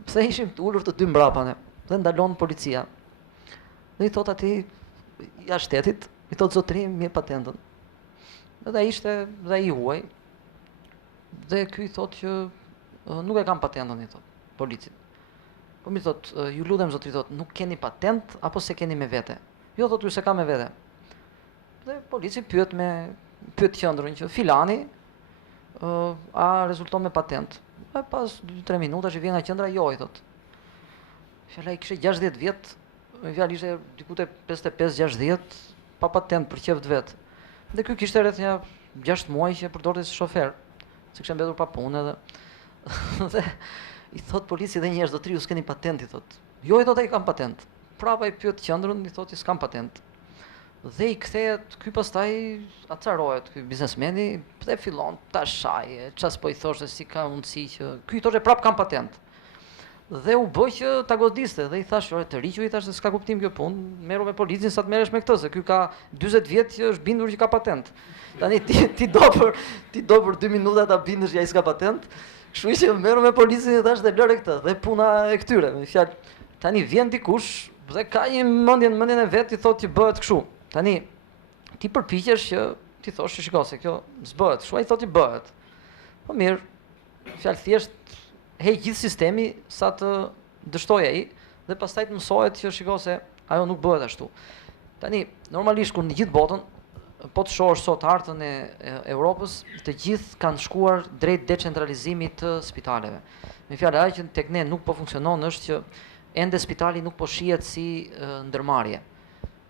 Pse ishim të ulur të dy mbrapa ne dhe ndalon policia. Dhe i thot atij jashtë shtetit, i thot zotrim me patentën. Dhe ai ishte dhe ai huaj. Dhe ky i thot që nuk e kam patentën, i thot policit. Po mi thot, ju lutem zotri, thot, nuk keni patent apo se keni me vete? Jo, thot, ju se ka me vete. Dhe polici pyet qendrën që filani a rezulton me patent. E pas 2-3 minuta që vjen nga qendra, jo, i thot. Fjala i kishte 60 vjet, me fjalë ishte diku te 55-60 pa patent për qeft vet. Dhe ky kishte rreth një 6 muaj që përdorte si shofer, se kishte mbetur pa punë edhe dhe i thot polici dhe njerëz, do të riu s'keni patent, i thot. Jo, i thot ai kam patent. Prapa i pyet qendrën, i thotë s'kam patent. Dhe i kthehet, ky pastaj acarohet ky biznesmeni dhe fillon ta shajë, ças po i thoshte si ka mundësi që ky i thoshte prap kam patent. Dhe u bë që ta godiste dhe i thash, "Ore, të riqu," i thash, "se s'ka kuptim kjo punë, merru me policin sa të merresh me këtë, se ky ka 40 vjet që është bindur që ka patent. Tani ti do për 2 minuta ta bindesh që ai s'ka patent." Kështu që merru me policin i thash dhe lëre këtë, dhe puna e këtyre, me fjalë, tani vjen dikush dhe ka një mendjen e vet, i thotë që bëhet kështu. Tani ti përpiqesh që ti thosh, "Shiko se kjo s'bëhet kështu," ai thotë që bëhet. Po mirë, fjalë thjesht heq gjithë sistemi sa të dështoj ai dhe pastaj të mësohet që shiko se ajo nuk bëhet ashtu. Tani normalisht kur në gjithë botën po të shohësh sot hartën e Europës, të gjithë kanë shkuar drejt decentralizimit të spitaleve. Me fjalë, ajo që tek ne nuk po funksionon është që ende spitali nuk po shihet si ndërmarrje.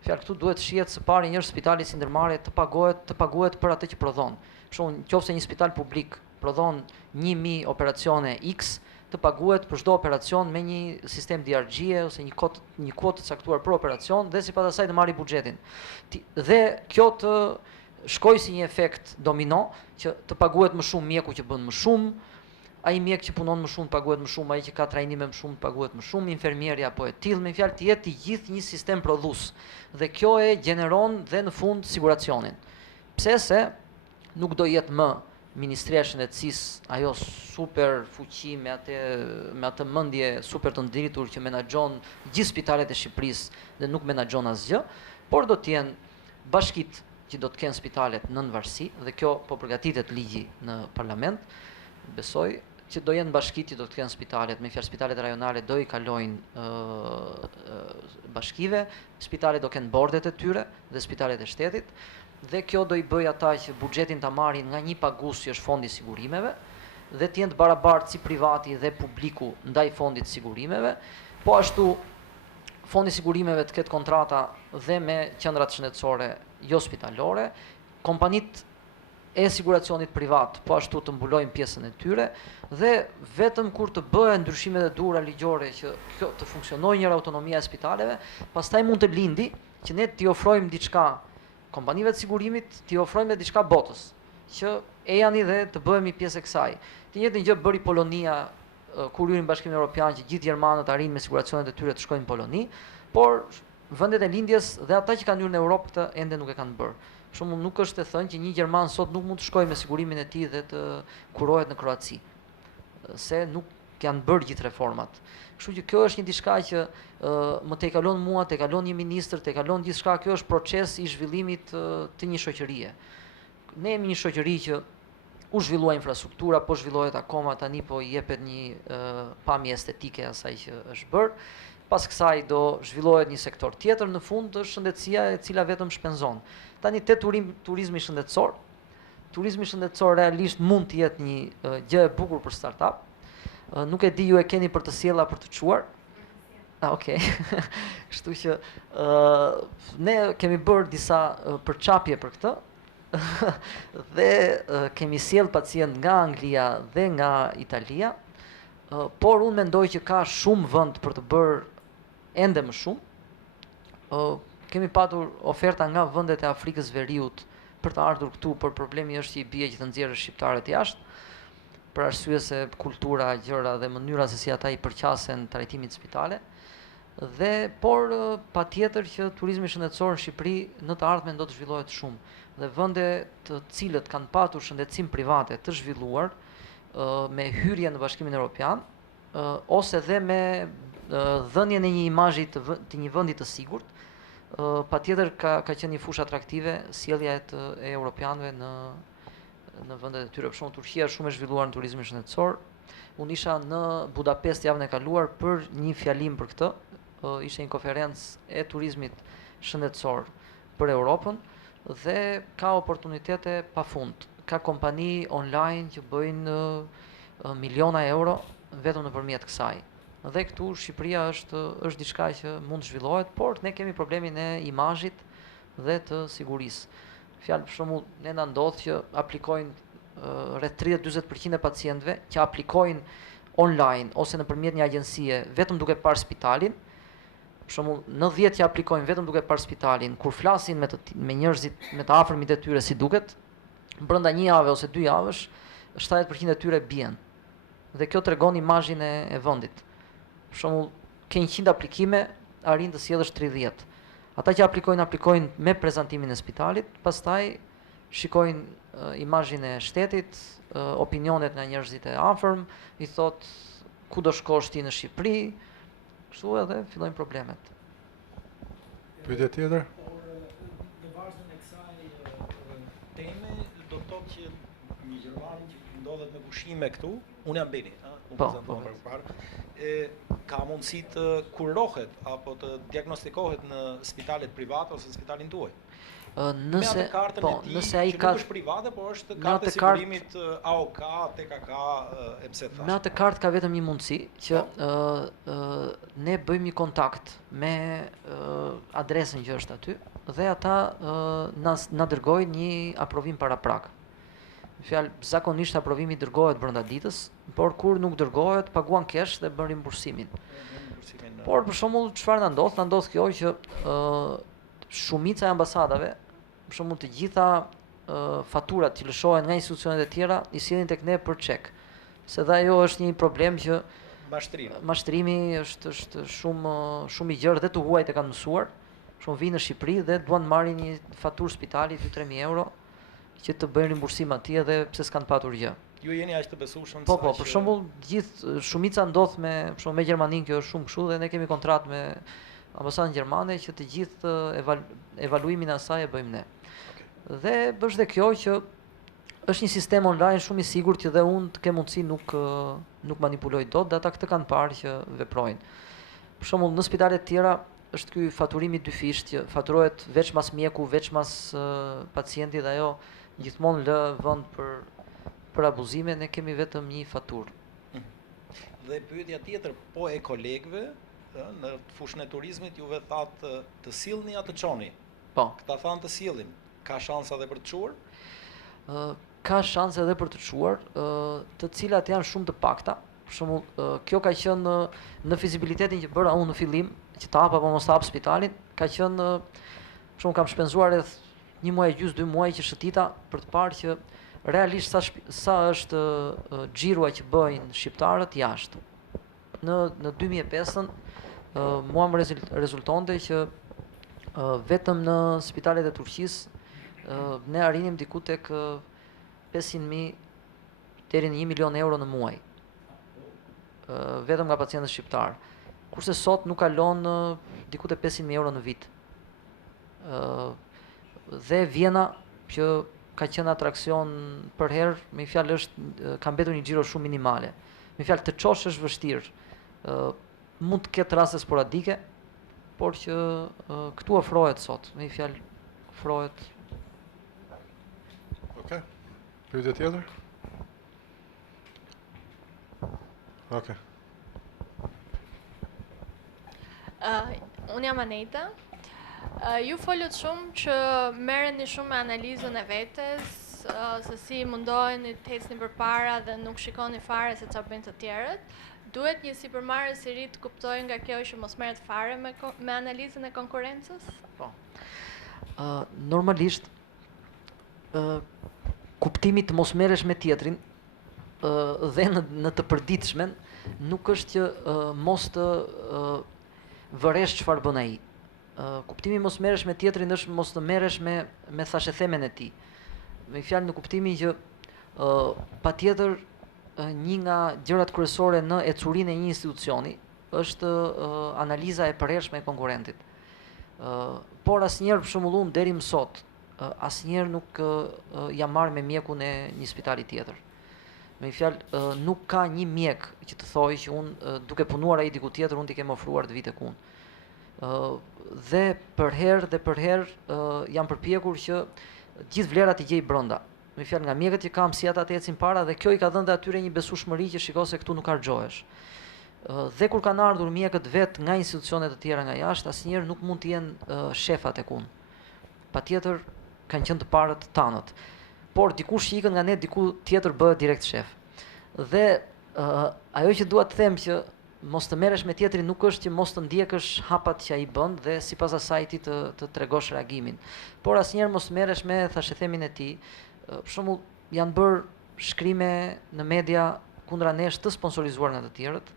Fjalë, këtu duhet shihet së pari një spitali si ndërmarrje të paguhet për atë që prodhon. Kështu, nëse një spital publik prodhon 1000 operacione X, të paguhet për çdo operacion me një sistem DRG ose një kuotë të caktuar për operacion dhe sipas asaj të marrë buxhetin. Dhe kjo të shkojë si një efekt domino që të paguhet më shumë mjeku që bën më shumë, ai mjek që punon më shumë paguhet më shumë, ai që ka trajnime më shumë paguhet më shumë, infermierja apo e tillë, me fjalë të jetë i gjithë një sistem prodhues. Dhe kjo e gjeneron dhe në fund siguracionin. Pse se nuk do jetë më Ministria e Shëndetësisë ajo super fuqi me atë mendje super të ndritur që menaxhon gjithë spitalet e Shqipërisë dhe nuk menaxhon asgjë, por do të jenë bashkitë që do të kenë spitalet nën varësi dhe kjo po përgatitet ligji në parlament. Besoj që do jenë bashkitë që do të kenë spitalet, me fjalë spitalet rajonale do i kalojnë bashkive, spitalet do kenë bordet e tyre dhe spitalet e shtetit. Dhe kjo do i bëj ata që buxhetin ta marrin nga një pagues që është fondi i sigurimeve dhe të jenë të barabartë si privati dhe publiku ndaj fondit të sigurimeve, po ashtu fondi i sigurimeve të ketë kontrata dhe me qendrat shëndetësore jo spitalore, kompanitë e siguracionit privat po ashtu të mbulojnë pjesën e tyre dhe vetëm kur të bëhen ndryshimet e duhura ligjore që kjo të funksionojë njëra autonomia e spitaleve, pastaj mund të lindi që ne t'i ofrojmë diçka kompanive të sigurimit, t'i ofrojmë diçka botës, që e janë dhe të bëhemi pjesë e kësaj. Të njëjtën gjë bëri Polonia kur hyri në Bashkimin Evropian, që gjithë gjermanët arrin me siguracionet e tyre të shkojnë në Poloni, por vendet e lindjes dhe ata që kanë hyrë në Europë këtë ende nuk e kanë bërë. Për shembull, nuk është e thënë që një gjerman sot nuk mund të shkojë me sigurimin e tij dhe të kurohet në Kroaci, se nuk janë bërë gjithë reformat. Kështu që kjo është një diçka që më te kalon mua, te kalon një ministër, te kalon gjithçka, kjo është proces i zhvillimit të një shoqërie. Ne jemi një shoqëri që u zhvillua infrastruktura, po zhvillohet akoma, tani po i jepet një pamje estetike asaj që është bërë. Pas kësaj do zhvillohet një sektor tjetër, në fund është shëndetësia e cila vetëm shpenzon. Tani te turizmi shëndetësor. Turizmi shëndetësor realisht mund të jetë një gjë e bukur për startup. Nuk e di ju e keni për të sjella për të çuar. Okej. Kështu që ne kemi bërë disa përçapje për këtë. Dhe kemi sjell pacient nga Anglia dhe nga Italia. Por unë mendoj që ka shumë vend për të bërë ende më shumë. Kemi patur oferta nga vendet e Afrikës Veriut për të ardhur këtu, por problemi është që i bie që të nxjerrësh shqiptarët jashtë, për arsye se kultura, gjëra dhe mënyra se si ata i përqasen trajtimit spitale. Por patjetër që turizmi shëndetësor në Shqipëri në të ardhmen do të zhvillohet shumë dhe vende të cilët kanë patur shëndetësim private të zhvilluar me hyrje në Bashkimin Evropian ose dhe me dhënien e një imazhi të një vendi të sigurt, patjetër ka qenë një fushë atraktive sjellja e europianëve në vendet e tyre. Për shembull, Turqia është shumë e zhvilluar në turizmin shëndetësor. Unë isha në Budapest javën e kaluar për një fjalim për këtë. Ishte një konferencë e turizmit shëndetësor për Europën dhe ka oportunitete pafund. Ka kompani online që bëjnë miliona euro vetëm nëpërmjet kësaj. Dhe këtu Shqipëria është diçka që mund të zhvillohet, por ne kemi problemin e imazhit dhe të sigurisë. Fjalë për shembull, ne na ndodh që aplikojnë rreth 30-40% e pacientëve që aplikojnë online ose nëpërmjet një agjencie vetëm duke parë spitalin. Për shembull, 90 që aplikojnë vetëm duke parë spitalin, kur flasin me njerëzit, me të afërmit e tyre si duket, brenda një jave ose 2 javësh, 70% e tyre bien. Dhe kjo tregon imazhin e vendit. Për shembull, ke 100 aplikime, arrin të sjellësh 30. Ata që aplikojnë me prezantimin e spitalit, pastaj shikojnë imazhin e shtetit, opinionet nga njerëzit e afërm, i thot ku do shkosh ti në Shqipëri, kështu edhe fillojnë problemet. Pyetje tjetër? Në bazën e kësaj teme, do të thotë që një gjerman që ndodhet në pushime këtu, unë jam Beni, Po. Ka mundësi të kurohet apo të diagnostikohet në spitalet private ose në spitalin tuaj. Me atë kartën e tij, nëse ai që ka nuk është private, por është kartë e sigurimit AOK, TKK, e me atë kartë ka vetëm një mundësi që ne bëjmë një kontakt me adresën që është aty dhe ata na dërgojnë një aprovim paraprak. Fjalë, zakonisht aprovimi dërgohet brenda ditës, por kur nuk dërgohet, paguan cash dhe bën rimbursimin. Por për shembull, çfarë na ndodh? Na ndodh kjo që shumica e ambasadave, për shembull të gjitha faturat që lëshohen nga institucionet e tjera, i sillin tek ne për çek. Se dhe ajo është një problem që mashtrimi është shumë i gjerë dhe të huajt e kanë mësuar. Shumë vinë në Shqipëri dhe duan të marrin një faturë spitali 2-3.000 euro që të bëjnë rimbursim atje dhe pse s'kanë patur gjë. Ju jeni aq të besueshëm? Po, për shembull, shumica ndodh me Gjermaninë, kjo është shumë kështu dhe ne kemi kontratë me ambasadën gjermane që të gjithë evaluimin e asaj e bëjmë ne. Okay. Dhe bësh dhe kjo që është një sistem online shumë i sigurt që dhe unë të kem mundësi nuk manipuloj dot, dhe ata këtë kanë parë që veprojnë. Për shembull, në spitalet tjera është ky faturimi dyfisht që faturohet veç mas mjeku, veç mas pacienti, dhe ajo gjithmonë lë vend për abuzime, ne kemi vetëm një faturë. Dhe pyetja tjetër, po e kolegëve, në fushën e turizmit juve thatë të sillni atë çoni. Po. Këta thanë të sillin. Ka shansa edhe për të çuar? Ka shanse edhe për të çuar, të cilat janë shumë të pakta. Për shembull, kjo ka qenë në fizibilitetin që bëra unë në fillim, që ta hap apo mos hap spitalin, ka qenë, për shembull, kam shpenzuar rreth 1 muaj e gjysmë, 2 muaj që shëtita për të parë që realisht sa është xhirua që bëjnë shqiptarët jashtë. Në 2005-ën mua më rezultonte që vetëm në spitalet e Turqisë ne arrinim diku tek 500.000 deri në 1 milion euro në muaj. Vetëm nga pacientët shqiptar. Kurse sot nuk kalon diku te 500.000 euro në vit. Dhe Vjena, që ka qenë atraksion për herë, me fjalë ka mbetur një xhiro shumë minimale. Me fjalë të çosh është vështirë. Mund të ketë raste sporadike, por që këtu ofrohet sot. Me fjalë ofrohet. Okej. Pyetje tjetër? Okej. Unë jam Aneta. Ju folët shumë që merreni shumë me analizën e vetes, se si mundoheni të ecni përpara dhe nuk shikoni fare se çfarë bëjnë të tjerët. Duhet një sipërmarrës i ri të kuptojë nga kjo që mos merret fare me analizën e konkurrencës? Po. Normalisht kuptimi të mos merresh me tjetrin dhe në të përditshmen nuk është që mos të vëresh çfarë bën ai. Kuptimi mos merresh me tjetrin është mos të merresh me thashethemen e tij. Me fjalë në kuptimin që patjetër një nga gjërat kryesore në ecurinë e një institucioni është analiza e përhershme e konkurrentit. Por asnjëherë për shembull unë deri më sot asnjëherë nuk jam marrë me mjekun e një spitali tjetër. Me fjalë nuk ka një mjek që të thojë që unë duke punuar ai diku tjetër unë t'i kem ofruar të vite kun. Dhe për herë jam përpjekur që gjithë vlerat i gjej brenda. Me fjalë nga mjekët që kam si ata të ecin para dhe kjo i ka dhënë atyre një besueshmëri që shiko se këtu nuk harxhohesh. Dhe kur kanë ardhur mjekët vet nga institucionet të tjera nga jashtë, asnjëherë nuk mund të jenë shefa tek unë. Patjetër kanë qenë të parët tanët. Por dikush që ikën nga ne, diku tjetër bëhet direkt shef. Dhe ajo që dua të them që mos të merresh me tjetrin nuk është që mos të ndjekësh hapat që ai bën dhe sipas asaj ti të tregosh reagimin. Por asnjëherë mos merresh me thashethemin e tij. Për shembull, janë bërë shkrime në media kundra nesh të sponsorizuar nga të tjerët.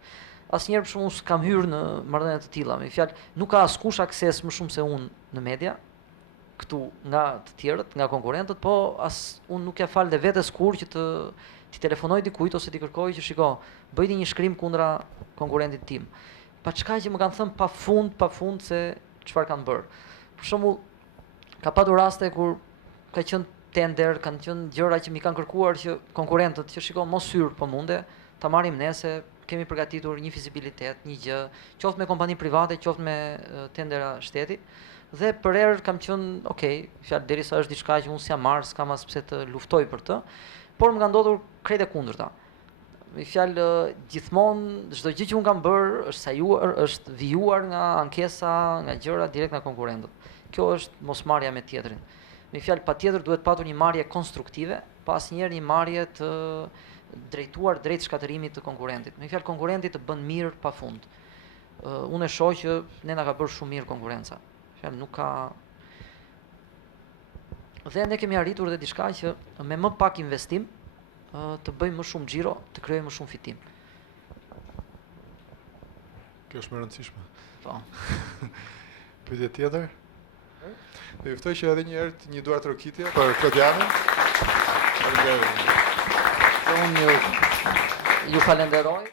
Asnjëherë për shembull s'kam hyrë në marrëdhënie të tilla. Me fjalë, nuk ka askush akses më shumë se unë në media, këtu nga të tjerët, nga konkurrentët, po unë nuk ja fal dhe vetes kur që ti telefonoj dikujt ose ti kërkoj që shiko, bëjti një shkrim kundra konkurrentit tim. Pa çka që më kanë thënë pafund se çfarë kanë bërë. Për shembull, ka patur raste kur ka qenë tender, kanë qenë gjëra që mi kanë kërkuar që konkurrentët që shiko mos hyr po munde, ta marrim ne se kemi përgatitur një fizibilitet, një gjë, qoftë me kompani private, qoftë me tendera shteti. Dhe për herë kam qenë, fjalë derisa është diçka që unë s'jam marr, s'kam as pse të luftoj për të, por më ka ndodhur krejt e kundërta. Me fjalë gjithmonë çdo gjë që unë kam bërë është vijuar nga ankesa, nga gjëra direkt nga konkurrentët. Kjo është mosmarrja me tjetrin. Me fjalë patjetër duhet patur një marrje konstruktive, pa asnjëherë një marrje të drejtuar drejt shkatërimit të konkurrentit. Me fjalë konkurrenti të bën mirë pafund. Unë e shoh që ne na ka bërë shumë mirë konkurrenca. Fjalë nuk ka. Dhe ne kemi arritur dhe diçka që me më pak investim të bëjmë më shumë xhiro, të krijojmë më shumë fitim. Kjo është më e rëndësishme. Po. Pyetje tjetër? Do ju ftoj që edhe një herë një duar trokitje për Klodianin. Faleminderit. Unë ju falenderoj.